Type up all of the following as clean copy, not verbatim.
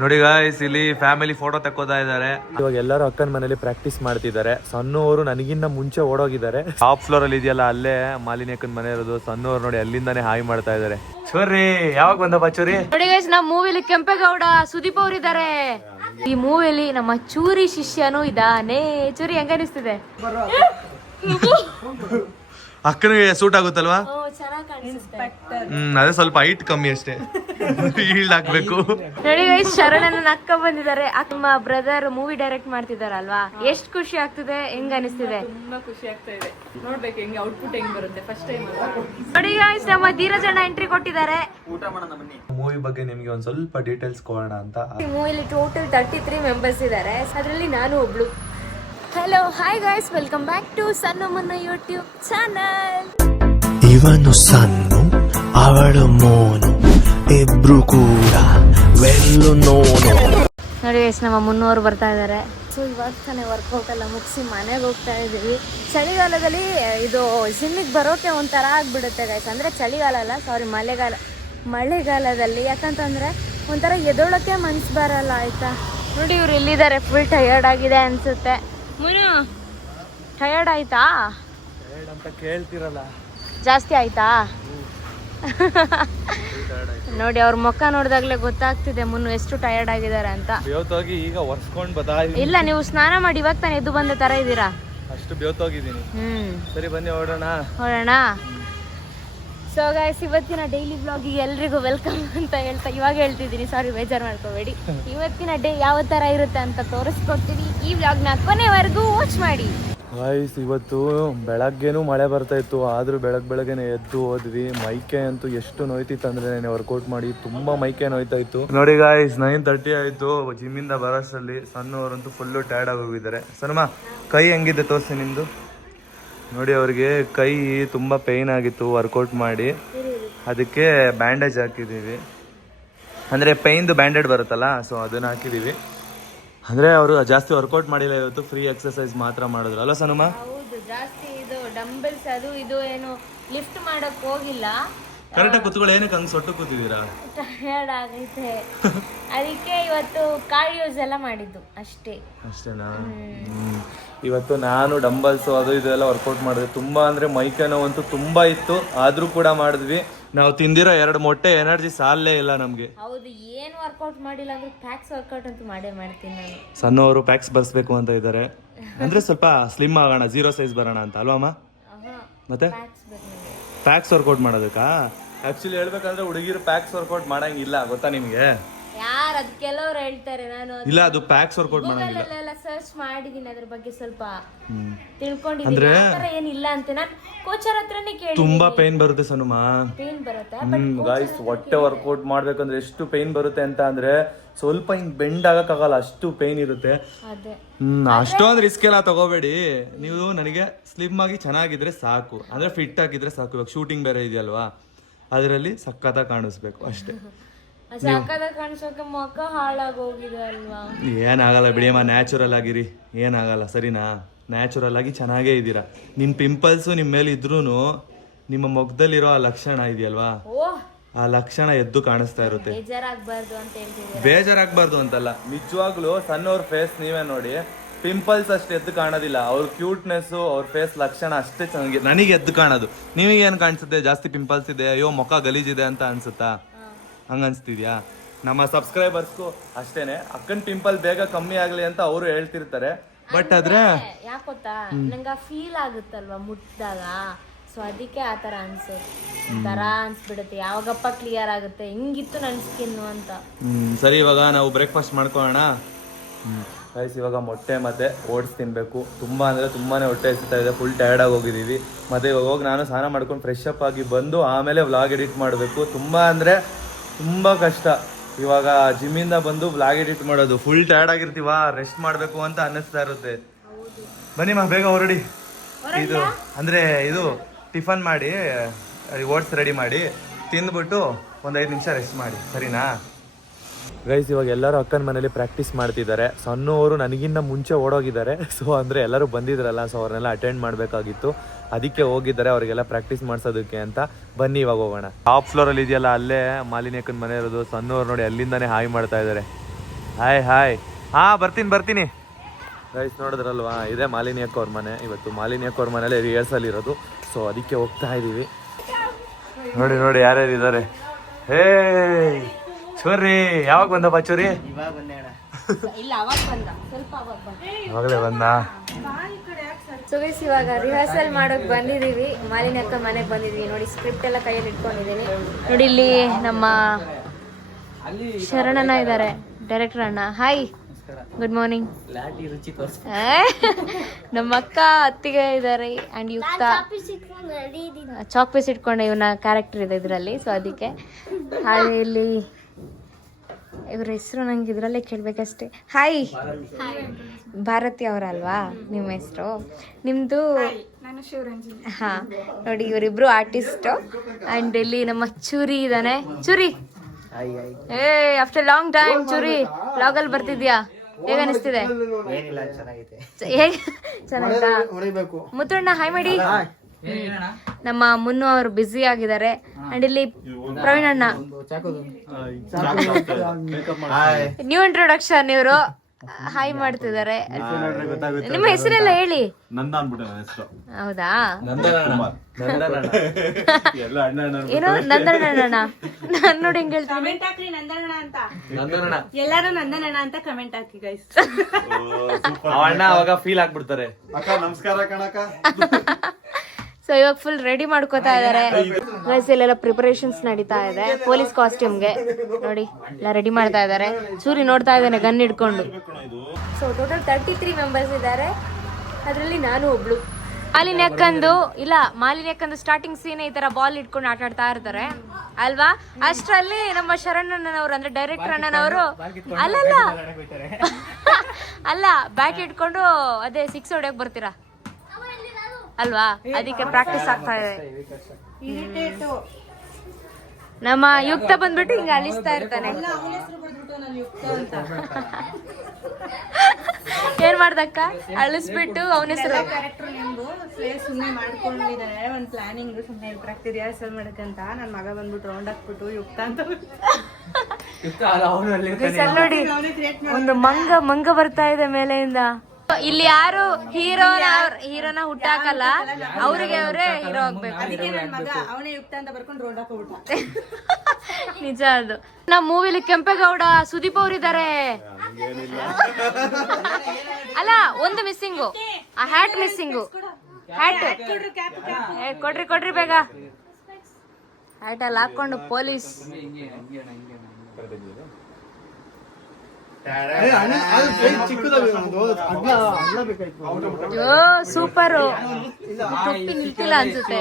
ನೋಡಿ ಗಾಯ್ಸ್, ಇಲ್ಲಿ family photo ತಕ್ಕೋತಾ ಇದ್ದಾರೆ. ಇವಾಗ ಎಲ್ಲರೂ ಅಕ್ಕನ ಮನೇಲಿ ಪ್ರಾಕ್ಟೀಸ್ ಮಾಡ್ತಿದ್ದಾರೆ. ಸಣ್ಣವರು ನನಗಿನ್ನ ಮುಂಚೆ ಓಡೋಗಿದ್ದಾರೆ. ಟಾಪ್ ಫ್ಲೋರ್ ಅಲ್ಲಿ ಇದೆಯಲ್ಲ, ಅಲ್ಲೇ ಮಾಲಿನಿ ಅಕ್ಕನ ಮನೆ ಇರೋದು. ಸಣ್ಣವ್ರು ನೋಡಿ ಅಲ್ಲಿಂದಾನೇ ಹಾಯ್ ಮಾಡ್ತಾ ಇದಾರೆ. ಚೋರಿ ಯಾವಾಗ ಬಂದಪ್ಪ ಚೋರಿ? ನೋಡಿ ಗೈಸ್, ನಮ್ಮ ಮೂವಿಲಿ ಕೆಂಪೇಗೌಡ ಸುದೀಪ್ ಅವ್ರು ಇದ್ದಾರೆ. ಈ ಮೂವಿಲಿ ನಮ್ಮ ಚೂರಿ ಶಿಷ್ಯನೂ ಇದಾನೆ. ಚೂರಿ ಹೆಂಗ ಅನಿಸ್ತಿದೆ? ಅಕ್ಕನಿಗೆ ಸೂಟ್ ಆಗುತ್ತಲ್ವಾ? ಅದೇ ಸ್ವಲ್ಪ ಹೈಟ್ ಕಮ್ಮಿ ಅಷ್ಟೇ, ಹೀಲ್ಡ್ ಹಾಕ್ಬೇಕು. ನೋಡಿ ಗೈಸ್, ಶರಣ್ ಅಕ್ಕ ಬಂದಿದ್ದಾರೆ. ನಮ್ಮ ಬ್ರದರ್ ಮೂವಿ ಡೈರೆಕ್ಟ್ ಮಾಡ್ತಿದಾರಲ್ವಾ, ಎಷ್ಟು ಖುಷಿ ಆಗ್ತಿದೆ, ಹೆಂಗ ಅನಿಸ್ತಿದೆ? ತುಂಬಾ ಖುಷಿ ಆಗ್ತಾ ಇದೆ. ನೋಡ್ಬೇಕು ಹೆಂಗೆ ಔಟ್ಪುಟ್ ಹೆಂಗ್ ಬರುತ್ತೆ. ಫಸ್ಟ್ ಟೈಮ್ ನೋಡಿ ಗೈಸ್, ನಮ್ಮ ಧೀರಜಣ್ಣ ಎಂಟ್ರಿ ಕೊಟ್ಟಿದ್ದಾರೆ. ಮೂವಿ ಬಗ್ಗೆ ನಿಮ್ಗೆ ಒಂದ್ ಸ್ವಲ್ಪ ಡೀಟೇಲ್ಸ್ ಕೊಡೋಣ ಅಂತ. ಈ ಮೂವಿಲಿ ಟೋಟಲ್ 33 ಮೆಂಬರ್ಸ್ ಇದ್ದಾರೆ. ಅದರಲ್ಲಿ ನಾನು ಒಬ್ಳು. Hello, hi guys, welcome back to Sannu Munna YouTube channel. ಇವನು ಸನ್ನು, ಅವಳು ಮೋನು, ಇಬ್ರು ಕೂಡ ವೆಲ್ಲು ನೋನು. ನೋಡಿ ಗೈಸ್, ನಮ್ಮ ಮುನ್ನೋರು ಬರ್ತಾ ಇದ್ದಾರೆ. ಸೊ ಇವಾಗ ತಾನೇ ವರ್ಕೌಟ್ ಎಲ್ಲ ಮುಗಿಸಿ ಮನೆಗೆ ಹೋಗ್ತಾ ಇದ್ದೀವಿ. ಚಳಿಗಾಲದಲ್ಲಿ ಇದು ಜಿಮ್ಮಿಗೆ ಬರೋಕೆ ಒಂಥರ ಆಗ್ಬಿಡುತ್ತೆ ಗೈಸ್. ಅಂದರೆ ಚಳಿಗಾಲ ಅಲ್ಲ, ಸಾರಿ, ಮಳೆಗಾಲದಲ್ಲಿ. ಯಾಕಂತಂದರೆ ಒಂಥರ ಎದೊಳಕ್ಕೆ ಮನ್ಸು ಬರಲ್ಲ, ಆಯಿತಾ? ನೋಡಿ ಇವ್ರು ಇಲ್ಲಿದ್ದಾರೆ, ಫುಲ್ ಟಯರ್ಡ್ ಆಗಿದೆ ಅನಿಸುತ್ತೆ. ಮುನು ಟಯರ್ಡ್ ಆಯ್ತಾ? ಅಂತ ಕೇಳ್ತಿರಲ್ಲ, ಜಾಸ್ತಿ ಆಯ್ತಾ? ನೋಡಿ ಅವ್ರ ಮುಖ ನೋಡಿದಾಗ್ಲೇ ಗೊತ್ತಾಗ್ತಿದೆ ಮುನ್ನು ಎಷ್ಟು ಟಯರ್ಡ್ ಆಗಿದ್ದಾರೆ ಅಂತ. ಬೇವತ್ತೋಗಿ ಈಗ ಒರ್ಸ್ಕೊಂಡ್ ಬದಾ. ಇಲ್ಲ, ನೀವು ಸ್ನಾನ ಮಾಡಿ ಇವಾಗ ತಾನೇ ಎದ್ದು ಬಂದ ತರ ಇದ್ದೀರಾ. ಅಷ್ಟು ಬೇವತ್ತೋಗಿದ್ದೀನಿ. ಸರಿ, ಬನ್ನಿ ಹೊರಡೋಣ. ಸೊ ಗೈಸ್, ಇವತ್ತಿನ ಡೈಲಿ ಬ್ಲಾಗಿಗೆ ಎಲ್ರಿಗೂ ವೆಲ್ಕಮ್ ಅಂತ ಹೇಳ್ತಾ ಇವಾಗ ಹೇಳ್ತಿದ್ದೀನಿ, ಸಾರಿ ಬೇಜಾರು ಮಾಡ್ಕೋಬೇಡಿ. ಇವತ್ತಿನ ಡೇ ಯಾವ ತರ ಇರುತ್ತೆ ಅಂತ ತೋರಿಸ್ಕೊಡ್ತೀನಿ. ಈ ಬ್ಲಾಗ್ನ ಕೊನೆವರೆಗೂ ವಾಚ್ ಮಾಡಿ. ಗಾಯ್ಸ್, ಇವತ್ತು ಬೆಳಗ್ಗೆನೂ ಮಳೆ ಬರ್ತಾ ಇತ್ತು, ಆದ್ರೂ ಬೆಳಗ್ಗೆನೆ ಎದ್ದು ಹೋದ್ವಿ. ಮೈಕೆ ಅಂತೂ ಎಷ್ಟು ನೋಯ್ತಿತ್ತು ಅಂದ್ರೆ, ನಾನು ವರ್ಕೌಟ್ ಮಾಡಿ ತುಂಬಾ ಮೈಕೆ ನೋಯ್ತಾ ಇತ್ತು. ನೋಡಿ ಗಾಯ್ಸ್, 9:30 ಆಯ್ತು ಜಿಮ್ಮಿಂದ ಬರೋಷ್ಟರಲ್ಲಿ. ಸಣ್ಣವರಂತೂ ಫುಲ್ಲು ಟಯರ್ಡ್ ಆಗಿ ಹೋಗಿದ್ದಾರೆ. ಸನ್ಮಾ, ಕೈ ಹೆಂಗಿದೆ ತೋರಿಸಿ ನಿಮ್ದು. ನೋಡಿ, ಅವ್ರಿಗೆ ಕೈ ತುಂಬಾ ಪೇಯ್ನ್ ಆಗಿತ್ತು ವರ್ಕೌಟ್ ಮಾಡಿ, ಅದಕ್ಕೆ ಬ್ಯಾಂಡೇಜ್ ಹಾಕಿದ್ದೀವಿ. ಅಂದರೆ ಪೇಯ್ನ್ದು ಬ್ಯಾಂಡೇಡ್ ಬರುತ್ತಲ್ಲ, ಸೊ ಅದನ್ನು ಹಾಕಿದ್ದೀವಿ. ಅಂದರೆ ಅವರು ಜಾಸ್ತಿ ವರ್ಕೌಟ್ ಮಾಡಿಲ್ಲ ಇವತ್ತು, ಫ್ರೀ ಎಕ್ಸರ್ಸೈಸ್ ಮಾತ್ರ ಮಾಡಿದ್ರು ಅಲ್ಲ ಸನುಮಾ? ಹೌದು, ಜಾಸ್ತಿ ಇದು ಡಂಬಲ್ಸ್ ಅದು ಇದು ಏನು ಲಿಫ್ಟ್ ಮಾಡಕ್ ಹೋಗಿಲ್ಲ. ಕರೆಕ್ಟಾಗಿ ಕೂತ್ಕೊಳ್ಳಿ, ಏನಕ್ಕೆ ಹಂಗೆ ಸೊಟ್ಟು ಕೂತಿದ್ದೀರಾ? ಟಯರ್ಡ್ ಆಗೈತೆ, ಅದಕ್ಕೆ ಇವತ್ತು ಕಾರ್ಡಿಯೋಸ್ ಎಲ್ಲ ಮಾಡಿದ್ದು ಅಷ್ಟೇನಾ? ಇವತ್ತು ನಾನು ಡಂಬಲ್ಸು ಅದು ಇದೆಲ್ಲ ವರ್ಕೌಟ್ ಮಾಡಿದೆ. ತುಂಬ ಅಂದರೆ ಮೈಕೈ ನೋವಂತೂ ತುಂಬ ಇತ್ತು, ಆದರೂ ಕೂಡ ಮಾಡಿದ್ವಿ. ನಾವು ತಿಂದಿರೋ 2 ಮೊಟ್ಟೆ ಎನರ್ಜಿ ಸಾಲೇ ಇಲ್ಲ ನಮಗೆ. ಹೌದು, ಏನು ವರ್ಕೌಟ್ ಮಾಡಿಲ್ಲ ಅಂದ್ರೆ ಪ್ಯಾಕ್ಸ್ ವರ್ಕೌಟ್ ಅಂತೂ ಮಾಡೇ ಮಾಡ್ತೀನಿ ನಾನು. ಸಣ್ಣವರು ಪ್ಯಾಕ್ಸ್ ಬರ್ಸ್ಬೇಕು ಅಂತ ಇದ್ದಾರೆ, ಅಂದರೆ ಸ್ವಲ್ಪ ಸ್ಲಿಮ್ ಆಗೋಣ, 0 ಸೈಜ್ ಬರೋಣ ಅಂತ ಅಲ್ವಮ್ಮ? ಮತ್ತೆ ಪ್ಯಾಕ್ಸ್ ವರ್ಕೌಟ್ ಮಾಡೋದಕ್ಕಾ? ಆ್ಯಕ್ಚುಲಿ ಹೇಳ್ಬೇಕಂದ್ರೆ ಹುಡುಗಿರು ಪ್ಯಾಕ್ಸ್ ವರ್ಕೌಟ್ ಮಾಡಂಗಿಲ್ಲ, ಗೊತ್ತಾ ನಿಮಗೆ? ಯಾರು ಅದು ಕೆಲವರು ಹೇಳ್ತಾರೆ, ನಾನು ಇಲ್ಲ, ಅದು ಪ್ಯಾಕ್ಸ್ ವರ್ಕೌಟ್ ಮಾಡಂಗಿಲ್ಲ. ಸರ್ಚ್ ಮಾಡಿದೀನಿ, ಅದ್ರ ಬಗ್ಗೆ ಸ್ವಲ್ಪ ತಿಳ್ಕೊಂಡಿದ್ದೀನಿ. ಏನಿಲ್ಲ ಅಂತ ನಾನು ಕೋಚರ್ ಹತ್ರನೇ ಕೇಳಿ. ತುಂಬಾ ಪೇನ್ ಬರುತ್ತೆ ಸನುಮಾ, ಪೇನ್ ಬರುತ್ತೆ. ಗಾಯ್ಸ್, ಹೊಟ್ಟೆ ವರ್ಕೌಟ್ ಮಾಡ್ಬೇಕಂದ್ರೆ ಎಷ್ಟು ಪೇನ್ ಬರುತ್ತೆ ಅಂತ ಅಂದ್ರೆ, ಸ್ವಲ್ಪ ಹಿಂಗ್ ಬೆಂಡ್ ಆಗಕ್ಕಾಗಲ್ಲ, ಅಷ್ಟು ಪೇನ್ ಇರುತ್ತೆ. ಅದೇ ಅಷ್ಟೊಂದು ರಿಸ್ಕ್ ಎಲ್ಲ ತಗೋಬೇಡಿ ನೀವು. ನನಗೆ ಸ್ಲಿಮ್ ಆಗಿ ಚೆನ್ನಾಗಿದ್ರೆ ಸಾಕು, ಅಂದ್ರೆ ಫಿಟ್ ಆಗಿದ್ರೆ ಸಾಕು. ಇವಾಗ ಶೂಟಿಂಗ್ ಬೇರೆ ಇದೆಯಲ್ವಾ, ಅದರಲ್ಲಿ ಸಖತ್ತಾಗಿ ಕಾಣಿಸ್ಬೇಕು ಅಷ್ಟೇ. ಸಾಕಾದಾಗ ಕಾಣಿಸೋಕೆ ಮುಖ ಹಾಳಾಗೋಗಿದೆ ಅಲ್ವಾ? ಏನಾಗಲ್ಲ ಬಿಡಿಯಮ್ಮ, ನ್ಯಾಚುರಲ್ ಆಗಿರಿ, ಏನಾಗಲ್ಲ, ಸರಿನಾ? ನ್ಯಾಚುರಲ್ ಆಗಿ ಚೆನ್ನಾಗೇ ಇದ್ದೀರಾ. ನಿಮ್ ಪಿಂಪಲ್ಸು ನಿಮ್ಮ ಮೇಲೆ ಇದ್ರೂ ನಿಮ್ಮ ಮುಖದಲ್ಲಿರೋ ಆ ಲಕ್ಷಣ ಇದೆಯಲ್ವಾ, ಆ ಲಕ್ಷಣ ಎದ್ದು ಕಾಣಿಸ್ತಾ ಇರುತ್ತೆ. ಬೇಜಾರಾಗಬಾರ್ದು ಅಂತ ಹೇಳ್ತಿದ್ದೀರಾ? ಬೇಜಾರಾಗಬಾರ್ದು ಅಂತಲ್ಲ, ನಿಜವಾಗ್ಲೂ ಸಣ್ಣವ್ರ ಫೇಸ್ ನೀವೇ ನೋಡಿ, ಪಿಂಪಲ್ಸ್ ಅಷ್ಟು ಎದ್ದು ಕಾಣೋದಿಲ್ಲ. ಅವ್ರ ಕ್ಯೂಟ್ನೆಸ್ಸು, ಅವ್ರ ಫೇಸ್ ಲಕ್ಷಣ ಅಷ್ಟೇ ಚೆನ್ನಾಗಿ ನನಗೆ ಎದ್ದು ಕಾಣೋದು. ನಿಮಗೇನು ಕಾಣಿಸುತ್ತೆ? ಜಾಸ್ತಿ ಪಿಂಪಲ್ಸ್ ಇದೆ, ಅಯ್ಯೋ ಮುಖ ಗಲೀಜಿದೆ ಅಂತ ಅನ್ಸುತ್ತಾ? ಹಂಗ ಅನ್ಸ್ತಿದ್ಯಾ? ನಮ್ಮ ಸಬ್ಸ್ಕ್ರೈಬರ್ಸ್ಗೂ ಅಷ್ಟೇನೆ, ಅಕ್ಕನ ಪಿಂಪಲ್ ಬೇಗ ಕಮ್ಮಿ ಆಗ್ಲಿ ಅಂತ ಅವರು ಹೇಳ್ತಿರ್ತಾರೆ. ಬಟ್ ಆದ್ರೆ ಯಾಕೊತ್ತಾ, ನಂಗೆ ಫೀಲ್ ಆಗುತ್ತಲ್ವಾ ಮುಟ್ಟಿದಾಗ, ಸೊ ಅದಕ್ಕೆ ಆ ಥರ ಅನ್ಸೋದು. ತರ ಅನ್ಸ್ಬಿಡುತ್ತೆ, ಯಾವಾಗಪ್ಪ ಕ್ಲಿಯರ್ ಆಗುತ್ತೆ, ಹಿಂಗಿತ್ತು ನನ್ನ ಸ್ಕಿನ್ನು ಅಂತ. ಸರಿ, ಇವಾಗ ನಾವು ಬ್ರೇಕ್ಫಾಸ್ಟ್ ಮಾಡ್ಕೊಳ್ಳೋಣ. ಗೈಸ್, ಇವಾಗ ಮೊಟ್ಟೆ ಮತ್ತೆ ಓಟ್ಸ್ ತಿನ್ನಬೇಕು. ತುಂಬ ಅಂದರೆ ತುಂಬಾ ಹೊಟ್ಟೆ ಹಸಿತಾ ಇದೆ, ಫುಲ್ ಟಯರ್ಡ್ ಆಗಿ ಹೋಗಿದ್ದೀವಿ. ಮತ್ತು ಇವಾಗ ಹೋಗಿ ನಾನು ಸ್ನಾನ ಮಾಡ್ಕೊಂಡು ಫ್ರೆಶ್ ಅಪ್ ಆಗಿ ಬಂದು ಆಮೇಲೆ ವ್ಲಾಗ್ ಎಡಿಟ್ ಮಾಡಬೇಕು. ತುಂಬ ಅಂದರೆ ತುಂಬ ಕಷ್ಟ. ಇವಾಗ ಜಿಮ್ಮಿಂದ ಬಂದು ವ್ಲಾಗ್ ಎಡಿಟ್ ಮಾಡೋದು, ಫುಲ್ ಟಯರ್ಡ್ ಆಗಿರ್ತೀವ, ರೆಸ್ಟ್ ಮಾಡಬೇಕು ಅಂತ ಅನ್ನಿಸ್ತಾ ಇರುತ್ತೆ. ಬನ್ನಿ ಬೇಗ ಹೊರಡಿ. ಇದು ಅಂದರೆ ಇದು ಟಿಫನ್ ಮಾಡಿ, ಓಟ್ಸ್ ರೆಡಿ ಮಾಡಿ ತಿಂದ್ಬಿಟ್ಟು ಒಂದು 5 ನಿಮಿಷ ರೆಸ್ಟ್ ಮಾಡಿ, ಸರಿನಾ? ಗೈಸ್, ಇವಾಗ ಎಲ್ಲರೂ ಅಕ್ಕನ ಮನೇಲಿ ಪ್ರಾಕ್ಟೀಸ್ ಮಾಡ್ತಿದ್ದಾರೆ. ಸಣ್ಣವರು ನನಗಿನ್ನ ಮುಂಚೆ ಓಡೋಗಿದ್ದಾರೆ. ಸೊ ಅಂದರೆ ಎಲ್ಲರೂ ಬಂದಿದ್ರಲ್ಲ, ಸೊ ಅವ್ರನ್ನೆಲ್ಲ ಅಟೆಂಡ್ ಮಾಡಬೇಕಾಗಿತ್ತು, ಅದಕ್ಕೆ ಹೋಗಿದ್ದಾರೆ ಅವರಿಗೆಲ್ಲ ಪ್ರಾಕ್ಟೀಸ್ ಮಾಡಿಸೋದಕ್ಕೆ ಅಂತ. ಬನ್ನಿ ಇವಾಗ ಹೋಗೋಣ. ಟಾಪ್ ಫ್ಲೋರ್ ಅಲ್ಲಿ ಇದೆಯಲ್ಲ, ಅಲ್ಲೇ ಮಾಲಿನಿ ಅಕ್ಕನ ಮನೆ ಇರೋದು. ಸಣ್ಣವ್ರು ನೋಡಿ ಅಲ್ಲಿಂದಾನೇ ಹಾಯ್ ಮಾಡ್ತಾ ಇದ್ದಾರೆ. ಹಾಯ್ ಹಾಯ್ ಹಾ ಬರ್ತೀನಿ ಗೈಸ್ ನೋಡಿದ್ರಲ್ವಾ ಇದೇ ಮಾಲಿನಿ ಅಕ್ಕ ಅವ್ರ ಮನೆ. ಇವತ್ತು ಮಾಲಿನಿ ಅಕ್ಕ ಅವ್ರ ಮನೇಲಿ ರಿಹರ್ಸಲ್ ಇರೋದು, ಸೊ ಅದಕ್ಕೆ ಹೋಗ್ತಾ ಇದೀವಿ. ನೋಡಿ ಯಾರ್ಯಾರು ಇದ್ದಾರೆ. ಹೇ ಚೂರಿ ಯಾವಾಗ ಬಂದಪ್ಪ ಚೂರಿ? ಅವಾಗಲೇ ಬಂದ. ಸೊ ಗೈಸ್ ಇವಾಗ ರಿಹರ್ಸಲ್ ಮಾಡೋಕೆ ಬಂದಿದ್ದೀವಿ, ಮಾಲಿನಿ ಅಕ್ಕ ಮನೆಗೆ ಬಂದಿದ್ದೀವಿ. ನೋಡಿ ಸ್ಕ್ರಿಪ್ಟ್ ಎಲ್ಲ ಕೈಯಲ್ಲಿ ಇಟ್ಕೊಂಡಿದ್ದೀನಿ. ನೋಡಿ ಇಲ್ಲಿ ನಮ್ಮ ಶರಣಣ್ಣ ಇದ್ದಾರೆ, ಡೈರೆಕ್ಟರ್ ಅಣ್ಣ. Hi, good morning. ನಮ್ಮ ಅಕ್ಕ ಅತ್ತಿಗೆ ಇದ್ದಾರೆ ಆ್ಯಂಡ್ ಯುಕ್ತ ಚಾಕ್ ಪೀಸ್ ಇಟ್ಕೊಂಡು ಇವನ ಕ್ಯಾರೆಕ್ಟರ್ ಇದೆ ಇದರಲ್ಲಿ, ಸೊ ಅದಕ್ಕೆ. ಹಾಗೆ ಇಲ್ಲಿ ಇವ್ರ ಹೆಸರು ನಂಗೆ ಇದರಲ್ಲೇ ಕೇಳಬೇಕಷ್ಟೇ. ಹಾಯ್, ಭಾರತಿ ಅವರಲ್ವಾ ನಿಮ್ಮ ಹೆಸರು? ನಿಮ್ಮದು? ಹಾಂ, ನೋಡಿ ಇವರಿಬ್ರು ಆರ್ಟಿಸ್ಟು. ಆ್ಯಂಡ್ ಇಲ್ಲಿ ನಮ್ಮ ಚೂರಿ ಇದ್ದಾನೆ. ಚೂರಿ, ಏ ಆಫ್ಟರ್ ಲಾಂಗ್ ಟೈಮ್ ಚೂರಿ ಲಾಗಲ್ಲಿ ಬರ್ತಿದ್ಯಾ, ಹೇಗ ಅನಿಸ್ತಿದೆ? ಚೆನ್ನಾಗಿತ್ತಾ? ಮುತ್ತಣ್ಣ ಹಾಯ್ ಮಾಡಿ. ನಮ್ಮ ಮುನ್ನು ಅವರು ಬ್ಯುಸಿ ಆಗಿದ್ದಾರೆ. ಅಂಡ್ ಇಲ್ಲಿ ಪ್ರವೀಣ್ ಅಣ್ಣ, ನ್ಯೂ ಇಂಟ್ರೊಡಕ್ಷನ್. ಇವರು ಹಾಯ್ ಮಾಡ್ತಿದ್ದಾರೆ. ನಿಮ್ಮ ಹೆಸರೆಲ್ಲ ಹೇಳಿ. ಹೌದಾ? ಏನು ನಂದಣ್ಣ? ನಾನ್ ನೋಡಿ ಹೆಂಗ್ ಹೇಳ್ತೀನಿ. ಎಲ್ಲಾರು ನಂದನಣ್ಣ ಅಂತ ಕಮೆಂಟ್ ಹಾಕಿ ಗೈಸ್. ಅಣ್ಣ ಅವಾಗ ಫೀಲ್ ಆಗ್ಬಿಡ್ತಾರೆ. ನಮಸ್ಕಾರ ಕಣಕ. ಸೊ ಇವಾಗ ಫುಲ್ ರೆಡಿ ಮಾಡ್ಕೋತಾ ಇದಾರೆ ಗೈಸ್. ಇಲ್ಲೆಲ್ಲ ಪ್ರಿಪರೇಷನ್ಸ್ ನಡೀತಾ ಇದೆ ಪೊಲೀಸ್ ಕಾಸ್ಟ್ಯೂಮ್ಗೆ. ನೋಡಿ ಎಲ್ಲ ರೆಡಿ ಮಾಡ್ತಾ ಇದ್ದಾರೆ. ಸೂರಿ ನೋಡ್ತಾ ಇದ್ದಾನೆ ಗನ್ ಹಿಡ್ಕೊಂಡು. ಸೊ ಟೋಟಲ್ 33 ಮೆಂಬರ್ಸ್ ಇದ್ದಾರೆ, ಅದರಲ್ಲಿ ನಾನು ಒಬ್ಳು. ಮಾಲಿನಿ ಅಕ್ಕಂದು ಸ್ಟಾರ್ಟಿಂಗ್ ಸೀನ್ ಈ ತರ ಬಾಲ್ ಇಟ್ಕೊಂಡು ಆಟ ಆಡ್ತಾ ಇರ್ತಾರೆ ಅಲ್ವಾ? ಅಷ್ಟರಲ್ಲಿ ನಮ್ಮ ಶರಣಣ್ಣನವರು ಅಂದ್ರೆ ಡೈರೆಕ್ಟರ್ ಅಣ್ಣನವರು ಅಲ್ಲ ಬ್ಯಾಟ್ ಇಟ್ಕೊಂಡು ಅದೇ 6 ಹೊಡೆಯಕ್ ಬರ್ತೀರಾ ಅಲ್ವಾ? ಅದಕ್ಕೆ ಪ್ರಾಕ್ಟೀಸ್ ಆಗ್ತಾ ಇದೆ. ನಮ್ಮ ಯುಕ್ತ ಬಂದ್ಬಿಟ್ಟು ಹಿಂಗ ಅಲಿಸ್ತಾ ಇರ್ತಾನೆ. ಏನ್ ಮಾಡ್ದಕ್ಕ? ಅಳಿಸ್ಬಿಟ್ಟು ಅವನ ಹೆಸರು ಸುಮ್ಮನೆ ಮಾಡ್ಕೊಂಡಿದ್ದಾರೆ. ಒಂದ್ ಪ್ಲಾನಿಂಗ್ ಸುಮ್ಮನೆ ಪ್ರಾಕ್ಟೀಸ್ ರಿಹರ್ಸಲ್ ಮಾಡಕ್ಕಂತ ನನ್ನ ಮಗ ಬಂದ್ಬಿಟ್ಟು ರೌಂಡ್ ಹಾಕ್ಬಿಟ್ಟು ಯುಕ್ತ ಅಂತ ನೋಡಿ ಒಂದು ಮಂಗ ಬರ್ತಾ ಇದೆ ಮೇಲೆಯಿಂದ. ಇಲ್ಲಿ ಯಾರು ಹೀರೋನ ಹುಟ್ಟಾಕಲ್ಲ, ಅವ್ರಿಗೆ ಅವರೇ ಹೀರೋ ಆಗ್ಬೇಕು. ಅವನೇ ಯುಕ್ತ ಅಂತ ಬರ್ಕೊಂಡು ರೌಂಡ್ ಹಾಕೋಬಿಟ್ಟ. ನಿಜ ಅದು. ನಮ್ಮ ಮೂವಿಲಿ ಕೆಂಪೇಗೌಡ, ಸುದೀಪ್ ಅವರಿದ್ದಾರೆ. ಅಲ್ಲ ಒಂದು ಮಿಸ್ಸಿಂಗು, ಆ ಹ್ಯಾಟ್ ಮಿಸ್ಸಿಂಗು. ಹ್ಯಾಟ್ ಕೊಡ್ರಿ ಬೇಗ. ಹ್ಯಾಟ್ ಅಲ್ಲಿ ಹಾಕೊಂಡು ಪೊಲೀಸ್. ಸೂಪರ್. ನಿಂತಿಲ್ಲ ಅನ್ಸುತ್ತೆ.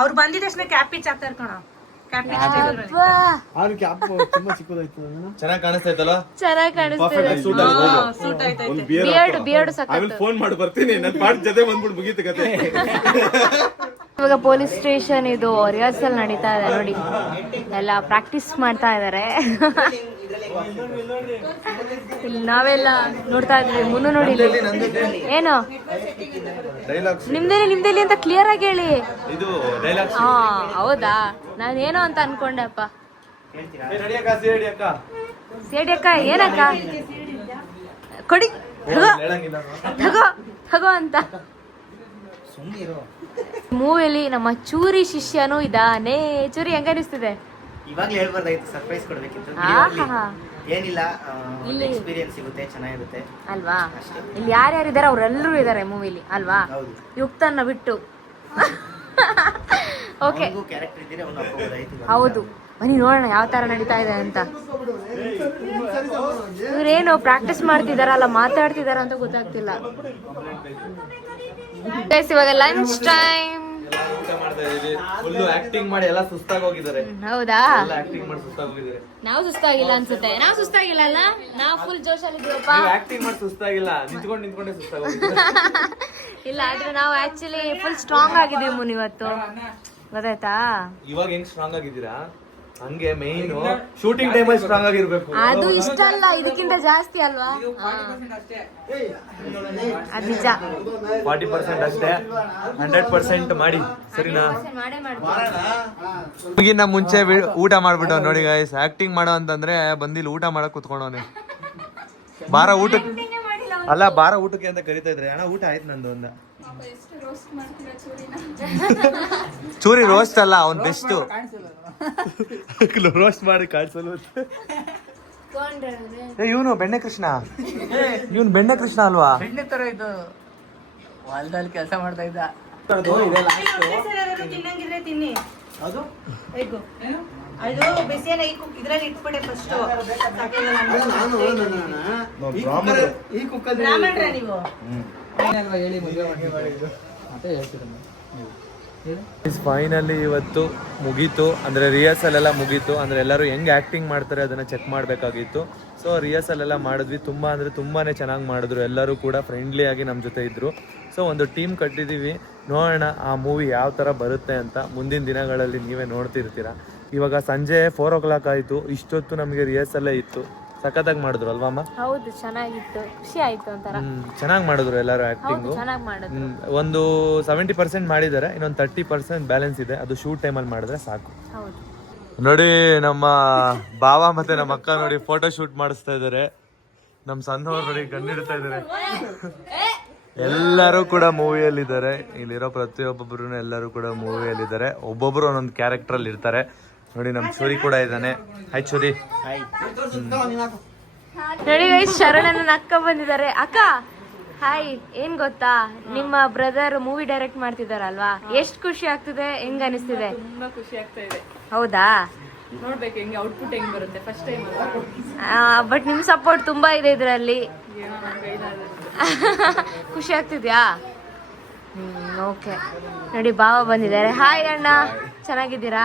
ಅವ್ರು ಬಂದಿದ ತಕ್ಷಣ ಕ್ಯಾಪ್ ಪಿಚ್ ಆಗ್ತಾರೆ ಕಣ. ಚೆನ್ನಾಗಿ ಕಾಣಿಸ್ತೈತಲ್ಲ? ಚೆನ್ನಾಗಿ ಕಾಣಿಸ್ತಿದೆ. ಬಿಯರ್ಡ್ ಸಾಕು. ಫೋನ್ ಮಾಡಿ ಬರ್ತೀನಿ, ನನ್ನ ಪಾಟ್ ಜೊತೆ ಬಂದ್ಬಿಟ್ಟು ಮುಗೀತು ಕತೆ. ಇವಾಗ ಪೊಲೀಸ್ ಸ್ಟೇಷನ್ ಇದು ರಿಹರ್ಸಲ್ ನಡೀತಾ ಇದೆ. ನೋಡಿ ಎಲ್ಲ ಪ್ರಾಕ್ಟೀಸ್ ಮಾಡ್ತಾ ಇದಾರೆ. ಇಲ್ಲಿ ನಾವೆಲ್ಲ ನೋಡ್ತಾ ಇದ್ವಿ. ಮುನ್ನು ನೋಡಿ ಏನು ನಿಮ್ದೇಲಿ ಅಂತ ಕ್ಲಿಯರ್ ಆಗಿ ಹೇಳಿ. ಹಾ ಹೌದಾ? ನಾನೇನೋ ಅಂತ ಅನ್ಕೊಂಡೆ ಅಪ್ಪ. ಸೇಡಿ ಅಕ್ಕ ಏನಕ್ಕ? ಕೊಡಿ ತಗೋ ಅಂತ. ಮೂವಿಲಿ ನಮ್ಮ ಚೂರಿ ಶಿಷ್ಯನೂ ಇದಾನೆ. ಚೂರಿ ಹೆಂಗ ಅನಿಸ್ತಿದೆ? ಇವಾಗ್ಲೇ ಹೇಳ್ಬಾರ್ದಾಯ್ತು, ಸರ್ಪ್ರೈಸ್ ಕೊಡ್ಬೇಕಿತ್ತು. ಏನಿಲ್ಲ, ಎಕ್ಸ್ಪೀರಿಯನ್ಸ್ ಸಿಗುತ್ತೆ, ಚೆನ್ನಾಗಿರುತ್ತೆ ಅಲ್ವಾ? ಇಲ್ಲಿ ಯಾರ್ಯಾರು ಇದಾರೆ ಅವರೆಲ್ಲರೂ ಇದಾರೆ ಮೂವಿಲಿ ಅಲ್ವಾ? ಯುಕ್ತನ್ನ ಬಿಟ್ಟು. ಓಕೆ, ಹೌದು. ಬನ್ನಿ ನೋಡೋಣ ಯಾವ ತರ ನಡೀತಾ ಇದೆ ಅಂತ. ಇವ್ರೇನು ಪ್ರಾಕ್ಟೀಸ್ ಮಾಡ್ತಿದಾರಲ್ಲ ಮಾತಾಡ್ತಿದಾರ ಅಂತ ಗೊತ್ತಾಗ್ತಿಲ್ಲ. ಇವಾಗ ಲಂಚ್ ಟೈಮ್. ಆಕ್ಟಿಂಗ್ ಮಾಡಿ ಎಲ್ಲ ಸುಸ್ತಾಗಿ ಹೋಗಿದ್ದಾರೆ. ಹೌದಾ? ಆಕ್ಟಿಂಗ್ ಮಾಡಿ ಸುಸ್ತಾಗಿ ಹೋಗಿದ್ದಾರೆ. ನಾವು ಸುಸ್ತಾಗಿಲ್ಲ ಅನ್ಸುತ್ತೆ. ನಾವು ಸುಸ್ತಾಗಿಲ್ಲ ಅಲ್ಲ, ನಾವು ಫುಲ್ ಜೋಶಲ್ಲಿ ಇದೀವಪ್ಪ. ಆಕ್ಟಿಂಗ್ ಮಾಡಿ ಸುಸ್ತಾಗಿಲ್ಲ, ನಿಂತ್ಕೊಂಡೆ ಸುಸ್ತಾಗಿ ಹೋಗಿದ್ದಾರೆ. ಇಲ್ಲ, ಆದ್ರೆ ನಾವು ಆಕ್ಚುಲಿ ಫುಲ್ ಸ್ಟ್ರಾಂಗ್ ಆಗಿದೀವಿ ಮುನ್ ಇವತ್ತು, ಗೊತ್ತಾಯ್ತಾ? ಇವಾಗ ಹೆಂಗ್ ಸ್ಟ್ರಾಂಗ್ ಆಗಿದ್ದೀರಾ? ಹಂಗೆ ಮೇನ್ ಶೂಟಿಂಗ್ ಟೈಮಲ್ಲಿ ಸ್ಟ್ರಾಂಗ್ ಆಗಿರ್ಬೇಕು. ಅದು ಇಷ್ಟ ಅಲ್ಲ, ಇದಕ್ಕಿಂತ ಜಾಸ್ತಿ ಅಲ್ವಾ? ಅದು ನಿಜ. 40% ಅಷ್ಟೇ, 100% ಮಾಡಿ ಸರಿನಾ? ಮಾಡೇ ಮಾಡ್ತೀನಿ. ಈಗಿನ ಮುಂಚೆ ಊಟ ಮಾಡ್ಬಿಟ್ಟು ನೋಡಿ ಗೈಸ್, ಆಕ್ಟಿಂಗ್ ಮಾಡೋ ಅಂತಂದ್ರೆ ಬಂದಿಲ್ಲ ಊಟ ಮಾಡಕ್ ಕುತ್ಕೊಂಡವನೆ. ಬಾರ ಊಟಕ್ಕೆ ಅಲ್ಲ, ಬಾರ ಊಟಕ್ಕೆ ಅಂತ ಕರಿತಾ ಇದ್ರೆ. ಅಣ್ಣ ಊಟ ಆಯ್ತು ನಂದು ಒಂದ. ಚೂರಿ ರೋಸ್ಟ್ ಅಲ್ಲ, ಅವ್ನ್ ಬೆಸ್ಟ್ ರೋಸ್ಟ್ ಮಾಡಿ ಕಾಣಿಸಲು. ಇವನು ಬೆಣ್ಣೆ ಕೃಷ್ಣ, ಇವನು ಬೆಣ್ಣೆ ಕೃಷ್ಣ ಅಲ್ವಾ? ಬೆಣ್ಣೆ ತರ ಇದು ಹೊಲದಲ್ಲಿ ಕೆಲಸ ಮಾಡ್ತಾ ಇದ್ದ. ತಿನ್ನಂಗಿದ್ರೆ ತಿನ್ನಿ. ಅದು ಬಿಸಿಯನ್ನ ಇದ್ರಲ್ಲಿ ಇಟ್ಬಿಟ್ಟೆ ಫಸ್ಟ್. ಬ್ರಾಹ್ಮಣರ ನೀವು? ಹೇಳಿ ಮದುವೆ ಮಾಡಿದ್ದು ಮತ್ತೆ ಹೇಳ್ತೀರಮ್ಮ. ಫೈನಲಿ ಇವತ್ತು ಮುಗೀತು, ಅಂದರೆ ರಿಹರ್ಸಲ್ ಎಲ್ಲ ಮುಗೀತು. ಅಂದರೆ ಎಲ್ಲರೂ ಹೆಂಗೆ ಆ್ಯಕ್ಟಿಂಗ್ ಮಾಡ್ತಾರೆ ಅದನ್ನು ಚೆಕ್ ಮಾಡಬೇಕಾಗಿತ್ತು. ಸೊ ರಿಹರ್ಸಲ್ ಎಲ್ಲ ಮಾಡಿದ್ವಿ. ತುಂಬ ಅಂದರೆ ತುಂಬಾ ಚೆನ್ನಾಗಿ ಮಾಡಿದ್ರು. ಎಲ್ಲರೂ ಕೂಡ ಫ್ರೆಂಡ್ಲಿಯಾಗಿ ನಮ್ಮ ಜೊತೆ ಇದ್ದರು. ಸೊ ಒಂದು ಟೀಮ್ ಕಟ್ಟಿದ್ದೀವಿ. ನೋಡೋಣ ಆ ಮೂವಿ ಯಾವ ಥರ ಬರುತ್ತೆ ಅಂತ ಮುಂದಿನ ದಿನಗಳಲ್ಲಿ ನೀವೇ ನೋಡ್ತಿರ್ತೀರ. ಇವಾಗ ಸಂಜೆ 4 o'clock ಆಯಿತು. ಇಷ್ಟೊತ್ತು ನಮಗೆ ರಿಹರ್ಸಲ್ಲೇ ಇತ್ತು. ಸಖತ್ತಾಗಿ ಮಾಡಿದ್ರು ಅಲ್ವಾ ಅಮ್ಮ? ಹೌದು, ಚೆನ್ನಾಗಿತ್ತು, ಖುಷಿ ಆಯ್ತು ಒಂಥರ. ಚೆನ್ನಾಗಿ ಮಾಡಿದ್ರು ಎಲ್ಲರೂ ಆ್ಯಕ್ಟಿಂಗು. ಚೆನ್ನಾಗಿ ಮಾಡಿದ್ರು. ಒಂದು 70% ಮಾಡಿದ್ದಾರೆ, ಇನ್ನೊಂದು 30% ಬ್ಯಾಲೆನ್ಸ್ ಇದೆ. ಅದು ಶೂಟ್ ಟೈಮಲ್ಲಿ ಮಾಡಿದ್ರೆ ಸಾಕು. ಹೌದು. ನೋಡಿ ನಮ್ಮ ಬಾವ ಮತ್ತೆ ನಮ್ಮ ಅಕ್ಕ ನೋಡಿ ಫೋಟೋ ಶೂಟ್ ಮಾಡಿಸ್ತಾ ಇದ್ದಾರೆ. ನಮ್ಮ ಸಣ್ಣವ್ರು ನೋಡಿ ಕಣ್ಣಿಡ್ತಾ ಇದ್ದಾರೆ. ಎಲ್ಲರೂ ಕೂಡ ಮೂವಿಯಲ್ಲಿದ್ದಾರೆ. ಇಲ್ಲಿರೋ ಪ್ರತಿಯೊಬ್ಬೊಬ್ರು ಎಲ್ಲರೂ ಕೂಡ ಮೂವಿಯಲ್ಲಿದ್ದಾರೆ. ಒಬ್ಬೊಬ್ರು ಒಂದೊಂದು ಕ್ಯಾರೆಕ್ಟರ್ ಅಲ್ಲಿ ಇರ್ತಾರೆ. ನೋಡಿ ನಮ್ಮ ಚೂರಿ ಕೂಡ ಇದ್ದಾನೆ. ಹಾಯ್ ಚೂರಿ. ನೋಡಿ ಗೈಸ್, ಶರಣನ ಅಕ್ಕ ಬಂದಿದ್ದಾರೆ. ಅಕ್ಕ ಹಾಯ್. ಏನ್ ಗೊತ್ತಾ, ನಿಮ್ಮ ಬ್ರದರ್ ಮೂವಿ ಡೈರೆಕ್ಟ್ ಮಾಡ್ತಿದಾರಲ್ವಾ, ಎಷ್ಟು ಖುಷಿ ಆಗ್ತಿದೆ, ಹೆಂಗ್ ಅನಿಸ್ತಿದೆ? ತುಂಬಾ ಖುಷಿ ಆಗ್ತಾ ಇದೆ. ಹೌದಾ? ನೋಡ್ಬೇಕು ಹೆಂಗೆ ಔಟ್ಪುಟ್ ಹೆಂಗ್ ಬರುತ್ತೆ. ಫಸ್ಟ್ ಟೈಮ್ ಬಟ್ ನಿಮ್ ಸಪೋರ್ಟ್ ತುಂಬಾ ಇದೆ ಇದರಲ್ಲಿ. ಖುಷಿ ಆಗ್ತಿದ್ಯಾ? ಓಕೆ. ನೋಡಿ ಭಾವ ಬಂದಿದ್ದಾರೆ. ಹಾಯ್ ಅಣ್ಣ, ಚೆನ್ನಾಗಿದ್ದೀರಾ?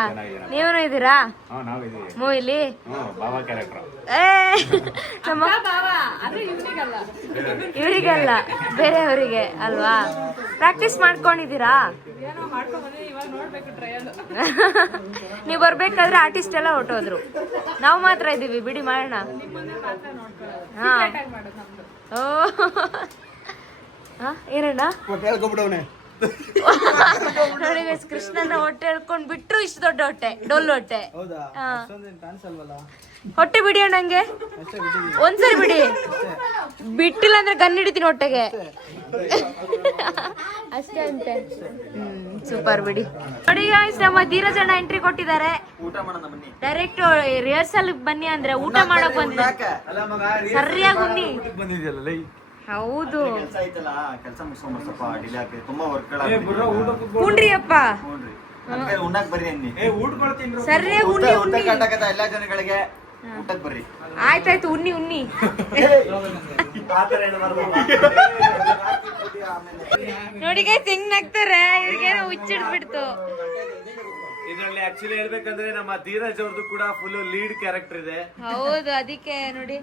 ನೀವು ಇದ್ದೀರಾ ಮೂವಿಲಿ? ಇವರಿಗಲ್ಲ, ಬೇರೆಯವರಿಗೆ ಅಲ್ವಾ? ಪ್ರಾಕ್ಟೀಸ್ ಮಾಡ್ಕೊಂಡಿದ್ದೀರಾ? ನೀವು ಬರ್ಬೇಕಾದ್ರೆ ಆರ್ಟಿಸ್ಟ್ ಎಲ್ಲ ಹೊರಟೋದ್ರು, ನಾವು ಮಾತ್ರ ಇದೀವಿ. ಬಿಡಿ ಮಾಡೋಣ. ಹಾ. ಓ ಏನಣ್ಣ ನೋಡಿ ಗೈಸ್, ಕೃಷ್ಣನ ಹೊಟ್ಟೆ ಹೇಳ್ಕೊಂಡ್ ಬಿಟ್ರು ಇಷ್ಟು ದೊಡ್ಡ ಹೊಟ್ಟೆ, ಡೊಳ್ಳು ಹೊಟ್ಟೆ. ಹೊಟ್ಟೆ ಬಿಡಿ ಅಣ್ಣ, ಹಂಗೆ ಒಂದ್ಸರಿ ಬಿಡಿ. ಬಿಟ್ಟಿಲ್ಲ ಅಂದ್ರೆ ಗನ್ ಹಿಡಿತೀನಿ ಹೊಟ್ಟೆಗೆ ಅಷ್ಟೇ ಅಂತೆ. ಸೂಪರ್ ಬಿಡಿ. ನೋಡಿ ಗೈಸ್, ನಮ್ಮ ಧೀರಜ್ ಅಣ್ಣ ಎಂಟ್ರಿ ಕೊಟ್ಟಿದ್ದಾರೆ. ಡೈರೆಕ್ಟ್ ರಿಹರ್ಸಲ್ ಬನ್ನಿ ಅಂದ್ರೆ ಊಟ ಮಾಡಕ್ ಬಂದಿದ್ದಾರೆ. ಸರಿಯಾಗಿ ಉನ್ನಿ. ಹೌದು. ಕೆಲಸ ಮುಗಿಸ್ಕೊಂಡ್ ಸ್ವಲ್ಪ ಡಿಲೇ ಆಗ್ತದೆ. ತುಂಬಾ ವರ್ಕ್ ಉಣ್ರಿ ಅಪ್ಪ, ಉಣ್ಣಕ್ ಬರ್ರಿ ಅನ್ನಿ. ಸರಿಯಾಗಿ ಉಣ್ಣಿ ಉಣ್ಣಿ. ಎಲ್ಲಾ ಜನಗಳಿಗೆ ಊಟಕ್ ಬರ್ರಿ. ಆಯ್ತಾಯ್ತು, ಉಣ್ಣಿ ಉಣ್ಣಿ. ನೋಡಿ ಗೈಸ್ ಹೆಂಗ್ ನಗ್ತಾರೆ, ಇವ್ರಿಗೇನೋ ಹುಚ್ಚಿಡ್ಬಿಡ್ತು. ಇದರಲ್ಲಿ ಆಕ್ಚುಲಿ ಹೇಳ್ಬೇಕಂದ್ರೆ ನಮ್ಮ ಧೀರಜ್ ಅವ್ರದ್ದು ಕೂಡ ಫುಲ್ ಲೀಡ್ ಕ್ಯಾರೆಕ್ಟರ್ ಇದೆ. ಹೌದು, ಅದಕ್ಕೆ ನೋಡಿ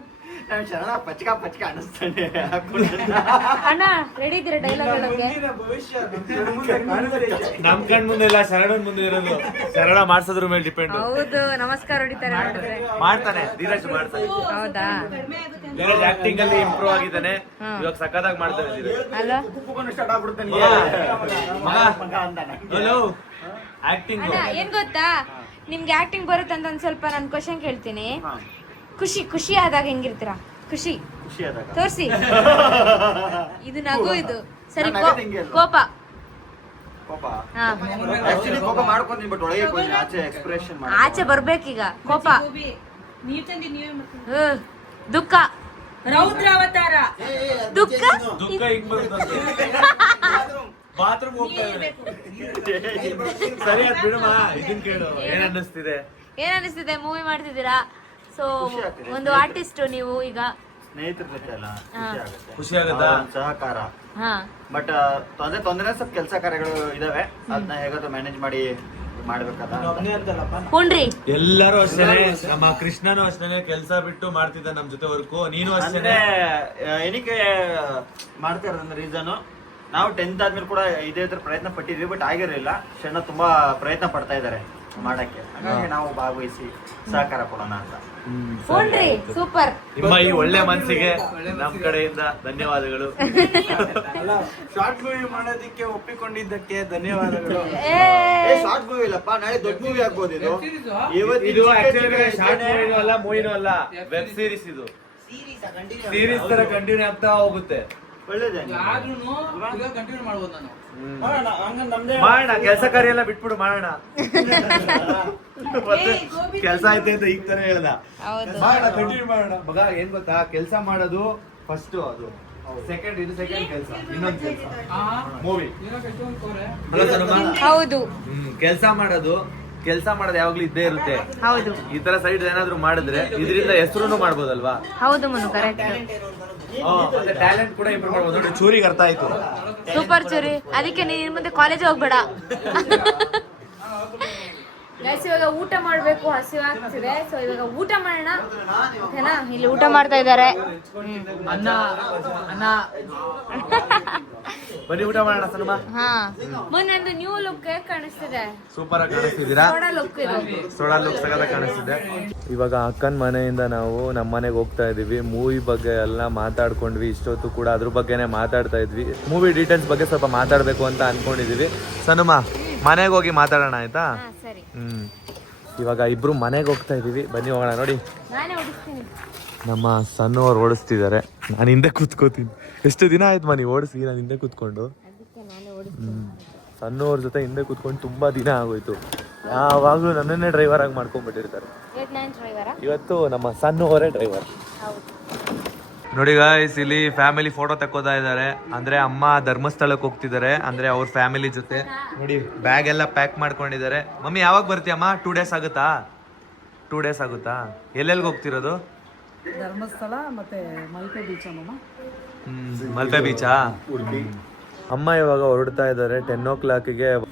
ಶರಣ ಪಚ್ಕ ಪಚ್ಕ ಅನಿಸ್ತಾನೆ. ಅಣ್ಣ ರೆಡಿ ಇದ್ದೀರಾ ಡೈಲಾಗ್ ಹೇಳೋಕೆ? ನಮ್ ಕಣ್ ಮುಂದೆ ಇಲ್ಲ, ಶರಣನ್ ಮುಂದೆ ಇರೋದು. ಶರಣ ಮಾಡ್ಸೋದ್ರ ಮೇಲೆ ಡಿಪೆಂಡ್. ಹೌದು, ನಮಸ್ಕಾರ ಹೊಡಿತಾರೆ ನೋಡಿದ್ರೆ. ಮಾಡ್ತಾನೆ ಧೀರಜ್, ಮಾಡ್ತಾನೆ. ಹೌದಾ? ಧೀರಜ್ ಆಕ್ಟಿಂಗ್ ಅಲ್ಲಿ ಇಂಪ್ರೂವ್ ಆಗಿದ್ದಾನೆ. ಇವಾಗ ಸಖತ್ತಾಗಿ ಮಾಡ್ತಾನೆ ಧೀರಜ್. ಅಲ್ವಾ? Hello acting. ಅಣ್ಣ ಏನ್ ಗೊತ್ತಾ, ನಿಮ್ಗೆ ಆಕ್ಟಿಂಗ್ ಬರುತ್ತೆ ಅಂತ ಒಂದ್ ಸ್ವಲ್ಪ ನಾನು ಕ್ವಶನ್ ಕೇಳ್ತೀನಿ. ಖುಷಿ ಆದಾಗ ಹೆಂಗಿರ್ತೀರಾ? ಖುಷಿ ತೋರ್ಸಿ. ಇದು ನಗು, ಇದು ಸರಿ. ಕೋಪ ಆಚೆ ಬರ್ಬೇಕೀಗ. ಕೋಪ, ದುಃಖ, ರೌದ್ರಾವತಾರ, ದುಃಖ ಬಾತ್ರೂಮ್ ಹೋಗ್ತಾರೆ. ಸರಿ ಆಯ್ತು ಬಿಡಮ್ಮ, ಇದನ್ ಕೇಳು. ಏನ್ ಅನ್ನಿಸ್ತಿದೆ? ಮೂವಿ ಮಾಡ್ತಿದ್ದೀರಾ. ಸೊ ಒಂದು ಆರ್ಟಿಸ್ಟ್ ನೀವು, ಈಗ ಸ್ನೇಹಿತರ ಜೊತೆ ಅಲ್ಲ, ಖುಷಿ ಆಗುತ್ತಾ? ಸಹಕಾರ. ಬಟ್ ತೊಂದರೆ ಸ್ವಲ್ಪ ಕೆಲಸ ಕಾರ್ಯಗಳು ಇದಾವೆ. ಅದನ್ನ ಹೇಗಾದ್ರೂ ಮ್ಯಾನೇಜ್ ಮಾಡಿ ಮಾಡ್ಬೇಕಾದ. ಹುಣ್ರಿ ಎಲ್ಲರೂ ಅಷ್ಟೇನೆ. ನಮ್ಮ ಕೃಷ್ಣನು ಅಷ್ಟೇನೆ, ಕೆಲಸ ಬಿಟ್ಟು ಮಾಡ್ತಿದ್ದ ನಮ್ ಜೊತೆ ವರ್ಕು. ನೀನು ಅಷ್ಟೇನೆ. ಏನಕ್ಕೆ ಮಾಡ್ತಾ ಇರೋದಂದ್ರೆ ರೀಸನ್, ನಾವು 10th ಆದ್ಮೇಲೆ ಕೂಡ ಇದೇ ತರ ಪ್ರಯತ್ನ ಪಟ್ಟಿದ್ವಿ, ಬಟ್ ಆಗಿರಲಿಲ್ಲ. ಶರಣ ತುಂಬಾ ಪ್ರಯತ್ನ ಪಡ್ತಾ ಇದ್ದಾರೆ. ಮಾಡಕ್ಕೆ, ಹಾಗಾಗಿ ನಾವು ಭಾಗವಹಿಸಿ ಸಹಕಾರ ಕೊಡೋಣ ಅಂತ. ಹ್ಞೂನ್ರಿ ಸೂಪರ್. ನಿಮ್ಮ ಈ ಒಳ್ಳೆ ಮನಸ್ಸಿಗೆ ನಮ್ ಕಡೆಯಿಂದ ಧನ್ಯವಾದಗಳು. ಶಾರ್ಟ್ ಮೂವಿ ಮಾಡೋದಕ್ಕೆ ಒಪ್ಪಿಕೊಂಡಿದ್ದಕ್ಕೆ ಧನ್ಯವಾದಗಳು. ಏ ಶಾರ್ಟ್ ಮೂವಿ ಇಲ್ಲಪ್ಪ, ನಾಳೆ ದೊಡ್ಡ ಮೂವಿ ಆಗ್ಬೋದು ಇದು. ಇದು ಶಾರ್ಟ್ ಮೂವಿನೂ ಅಲ್ಲ, ಮೂವಿನೂ ಅಲ್ಲ, ವೆಬ್ ಸೀರೀಸ್. ಇದು ಸೀರೀಸ್ ತರ ಕಂಟಿನ್ಯೂ ಆಗ್ತಾ ಹೋಗುತ್ತೆ. ಒಳ್ಳೇದೇ ಮಾಡೋಣ, ಕೆಲಸ ಕಾರ್ಯ ಎಲ್ಲ ಬಿಟ್ಬಿಡು, ಮಾಡೋಣ. ಕೆಲಸ ಐತೆ ಅಂತ ಈಗ ತರ ಹೇಳ್ದ. ಮಾಡೋಣ, ಕಂಟಿನ್ಯೂ ಮಾಡೋಣ. ಮಗ ಏನ್ ಗೊತ್ತಾ, ಕೆಲಸ ಮಾಡೋದು ಫಸ್ಟ್, ಅದು ಸೆಕೆಂಡ್, ಇದು ಸೆಕೆಂಡ್ ಕೆಲಸ, ಇನ್ನೊಂದು ಕೆಲಸ ಮೂವಿ. ಹೌದು ಕೆಲಸ ಮಾಡೋದು ಯಾವಾಗ್ಲೂ ಇದ್ದೇ ಇರುತ್ತೆ. ಹೌದು ಈ ತರ ಸೈಡ್ ಏನಾದ್ರು ಮಾಡಿದ್ರೆ ಇದರಿಂದ ಹೆಸರು ಮಾಡ್ಬೋದಲ್ವಾ. ಹೌದು ಮನು, ಕರೆಕ್ಟ್. ಟ್ಯಾಲೆಂಟ್ ಕೂಡ ಇಂಪ್ರೂವ್ ಮಾಡ್ಬೋದು. ನೋಡಿ, ಚೂರಿಗೆ ಅರ್ಥ ಆಯ್ತು. ಸೂಪರ್ ಚೂರಿ, ಅದಕ್ಕೆ ನೀನ್ ಮುಂದೆ ಕಾಲೇಜ್ ಹೋಗ್ಬೇಡ. ಗೈಸ್ ಇವಾಗ ಊಟ ಮಾಡ್ಬೇಕು, ಹಸಿವಾಗ್ತಿದೆ. ಸೊ ಇವಾಗ ಊಟ ಮಾಡೋಣ, ಓಕೆನಾ? ಇಲ್ಲಿ ಊಟ ಮಾಡ್ತಾ ಇದ್ದಾರೆ. ಅನ್ನ ಅನ್ನ ಬನ್ನಿ ಊಟ ಮಾಡೋಣ ಸನಮ. ಹಾ, ಮೊನ್ನೊಂದು ನ್ಯೂ ಲುಕ್ ಕಾಣಿಸ್ತಿದೆ. ಸೂಪರ್ ಆಗಿ ಕಾಣಿಸ್ತಿದ್ದೀರಾ. ಸೋಡಾ ಲುಕ್ ಇದು. ಸೋಡಾ ಲುಕ್ ಸಗದ ಕಾಣಿಸ್ತಿದೆ. ಇವಾಗ ಅಕ್ಕನ ಮನೆಯಿಂದ ನಾವು ನಮ್ಮ ಮನೆಗೆ ಹೋಗ್ತಾ ಇದೀವಿ. ಮೂವಿ ಬಗ್ಗೆ ಎಲ್ಲ ಮಾತಾಡ್ಕೊಂಡ್ವಿ. ಇಷ್ಟೊತ್ತು ಕೂಡ ಅದ್ರ ಬಗ್ಗೆನೇ ಮಾತಾಡ್ತಾ ಇದ್ವಿ. ಮೂವಿ ಡೀಟೇಲ್ಸ್ ಬಗ್ಗೆ ಸ್ವಲ್ಪ ಮಾತಾಡ್ಬೇಕು ಅಂತ ಅನ್ಕೊಂಡಿದೀವಿ. ಸನಮ, ಮನೆಗೆ ಹೋಗಿ ಮಾತಾಡೋಣ, ಆಯ್ತಾ? ಹಾ ಸರಿ. ಇವಾಗ ಇಬ್ರು ಮನೆಗೆ ಹೋಗ್ತಾ ಇದೀವಿ. ಬನ್ನಿ ಹೋಗೋಣ. ನೋಡಿ, ನಾನೇ ಓಡಿಸ್ತೀನಿ. ನಮ್ಮ ಸಣ್ಣವ್ರು ಓಡಿಸ್ತಿದ್ದಾರೆ, ನಾನು ಹಿಂದೆ ಕೂತ್ಕೋತೀನಿ. ಎಷ್ಟು ದಿನ ಆಯ್ತು ನೀವು ಓಡಿಸಿ, ನಾನು ಹಿಂದೆ ಕೂತ್ಕೊಂಡು. ಅದಕ್ಕೆ ನಾನೇ ಓಡಿಸ್ತೀನಿ. ಸಣ್ಣವ್ರ ಜೊತೆ ಹಿಂದೆ ಕೂತ್ಕೊಂಡು ತುಂಬಾ ದಿನ ಆಗೋಯ್ತು. ಯಾವಾಗಲೂ ನನ್ನನ್ನೇ ಡ್ರೈವರ್ ಆಗಿ ಮಾಡ್ಕೊಂಡ್ಬಿಟ್ಟಿರ್ತಾರೆ. ಇವತ್ತು ನಮ್ಮ ಸಣ್ಣವರೇ ಡ್ರೈವರ್. ನೋಡಿ ಗಾಯ್ಸ್, ಇಲ್ಲಿ ಫ್ಯಾಮಿಲಿ ಫೋಟೋ ತಕ್ಕೋತಾ ಇದ್ದಾರೆ. ಅಂದ್ರೆ ಅಮ್ಮ ಧರ್ಮಸ್ಥಳಕ್ಕೆ ಹೋಗ್ತಿದ್ದಾರೆ, ಅಂದ್ರೆ ಅವ್ರ ಫ್ಯಾಮಿಲಿ ಜೊತೆ. ನೋಡಿ, ಬ್ಯಾಗ್ ಎಲ್ಲ ಪ್ಯಾಕ್ ಮಾಡ್ಕೊಂಡಿದ್ದಾರೆ. ಮಮ್ಮಿ ಯಾವಾಗ ಬರ್ತೀಯಮ್ಮ? 2 days ಆಗುತ್ತಾ? 2 days ಆಗುತ್ತಾ? ಎಲ್ಲೆಲ್ಗೆ ಹೋಗ್ತಿರೋದು? ಧರ್ಮಸ್ಥಳ ಮತ್ತೆ ಮಲ್ಪೆ ಬೀಚ್ ಅಮ್ಮ. ಮಲ್ಪೆ ಬೀಚಾ? ಅಮ್ಮ ಇವಾಗ ಹೊರಡ್ತಾ ಇದ್ದಾರೆ 10 o'clock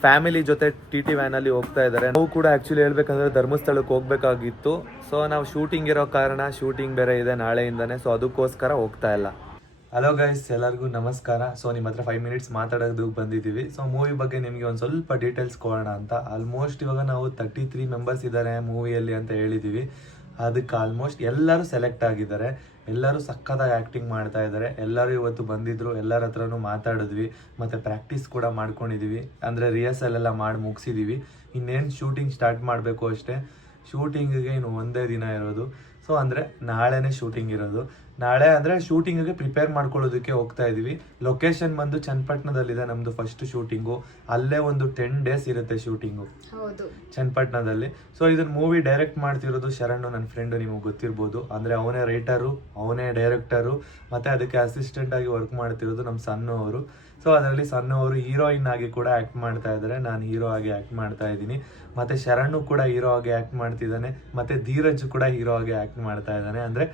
ಫ್ಯಾಮಿಲಿ ಜೊತೆ TT ವ್ಯಾನ್ ಅಲ್ಲಿ ಹೋಗ್ತಾ ಇದ್ದಾರೆ. ನಾವು ಕೂಡ ಆಕ್ಚುಲಿ ಹೇಳ್ಬೇಕಂದ್ರೆ ಧರ್ಮಸ್ಥಳಕ್ಕೆ ಹೋಗ್ಬೇಕಾಗಿತ್ತು. ಸೊ ನಾವು ಶೂಟಿಂಗ್ ಇರೋ ಕಾರಣ, ಶೂಟಿಂಗ್ ಬೇರೆ ಇದೆ ನಾಳೆಯಿಂದಾನೆ, ಸೊ ಅದಕ್ಕೋಸ್ಕರ ಹೋಗ್ತಾ ಇಲ್ಲ. ಹಲೋ ಗೈಸ್, ಎಲ್ಲರಿಗೂ ನಮಸ್ಕಾರ. ಸೊ ನಿಮ್ಮ ಹತ್ರ 5 minutes ಮಾತಾಡೋದಕ್ಕೆ ಬಂದಿದ್ದೀವಿ. ಸೊ ಮೂವಿ ಬಗ್ಗೆ ನಿಮಗೆ ಒಂದು ಸ್ವಲ್ಪ ಡೀಟೇಲ್ಸ್ ಕೊಡೋಣ ಅಂತ. ಆಲ್ಮೋಸ್ಟ್ ಇವಾಗ ನಾವು 33 ಮೆಂಬರ್ಸ್ ಇದ್ದಾರೆ ಮೂವಿಯಲ್ಲಿ ಅಂತ ಹೇಳಿದ್ದೀವಿ. ಅದಕ್ಕೆ ಆಲ್ಮೋಸ್ಟ್ ಎಲ್ಲರೂ ಸೆಲೆಕ್ಟ್ ಆಗಿದ್ದಾರೆ. ಎಲ್ಲರೂ ಸಖತ್ತಾಗಿ ಆ್ಯಕ್ಟಿಂಗ್ ಮಾಡ್ತಾ ಇದ್ದಾರೆ. ಎಲ್ಲರೂ ಇವತ್ತು ಬಂದಿದ್ರು, ಎಲ್ಲರ ಹತ್ರನೂ ಮಾತಾಡಿದ್ವಿ, ಮತ್ತು ಪ್ರಾಕ್ಟೀಸ್ ಕೂಡ ಮಾಡ್ಕೊಂಡಿದ್ದೀವಿ. ಅಂದರೆ ರಿಹರ್ಸಲ್ ಎಲ್ಲ ಮಾಡಿ ಮುಗಿಸಿದ್ದೀವಿ. ಇನ್ನೇನು ಶೂಟಿಂಗ್ ಸ್ಟಾರ್ಟ್ ಮಾಡಬೇಕು ಅಷ್ಟೇ. ಶೂಟಿಂಗಿಗೆ ಇನ್ನು ಒಂದೇ ದಿನ ಇರೋದು. ಸೊ ಅಂದರೆ ನಾಳೆನೇ ಶೂಟಿಂಗ್ ಇರೋದು. ನಾಳೆ ಅಂದರೆ ಶೂಟಿಂಗಿಗೆ ಪ್ರಿಪೇರ್ ಮಾಡ್ಕೊಳ್ಳೋದಕ್ಕೆ ಹೋಗ್ತಾ ಇದ್ದೀವಿ. ಲೊಕೇಶನ್ ಬಂದು ಚನ್ನಪಟ್ಟಣದಲ್ಲಿದೆ ನಮ್ಮದು ಫಸ್ಟ್ ಶೂಟಿಂಗು. ಅಲ್ಲೇ ಒಂದು 10 days ಇರುತ್ತೆ ಶೂಟಿಂಗು ಚನ್ನಪಟ್ಟಣದಲ್ಲಿ. ಸೊ ಇದನ್ನ ಮೂವಿ ಡೈರೆಕ್ಟ್ ಮಾಡ್ತಿರೋದು ಶರಣ್, ನನ್ನ ಫ್ರೆಂಡು, ನಿಮಗೆ ಗೊತ್ತಿರ್ಬೋದು. ಅಂದರೆ ಅವನೇ ರೈಟರು, ಅವನೇ ಡೈರೆಕ್ಟರು, ಮತ್ತು ಅದಕ್ಕೆ ಅಸಿಸ್ಟೆಂಟ್ ಆಗಿ ವರ್ಕ್ ಮಾಡ್ತಿರೋದು ನಮ್ಮ ಸಣ್ಣು ಅವರು. ಸೊ ಅದರಲ್ಲಿ ಸಣ್ಣು ಅವರು ಹೀರೋಯಿನ್ ಆಗಿ ಕೂಡ ಆ್ಯಕ್ಟ್ ಮಾಡ್ತಾ ಇದ್ದಾರೆ, ನಾನು ಹೀರೋ ಆಗಿ ಆ್ಯಕ್ಟ್ ಮಾಡ್ತಾ ಇದ್ದೀನಿ. ಮತ್ತು ಶರಣು ಕೂಡ ಹೀರೋ ಆಗಿ ಆ್ಯಕ್ಟ್ ಮಾಡ್ತಿದ್ದಾನೆ, ಮತ್ತು ಧೀರಜ್ ಕೂಡ ಹೀರೋ ಆಗಿ ಆ್ಯಕ್ಟ್ ಮಾಡ್ತಾ ಇದ್ದಾನೆ. ಅಂದರೆ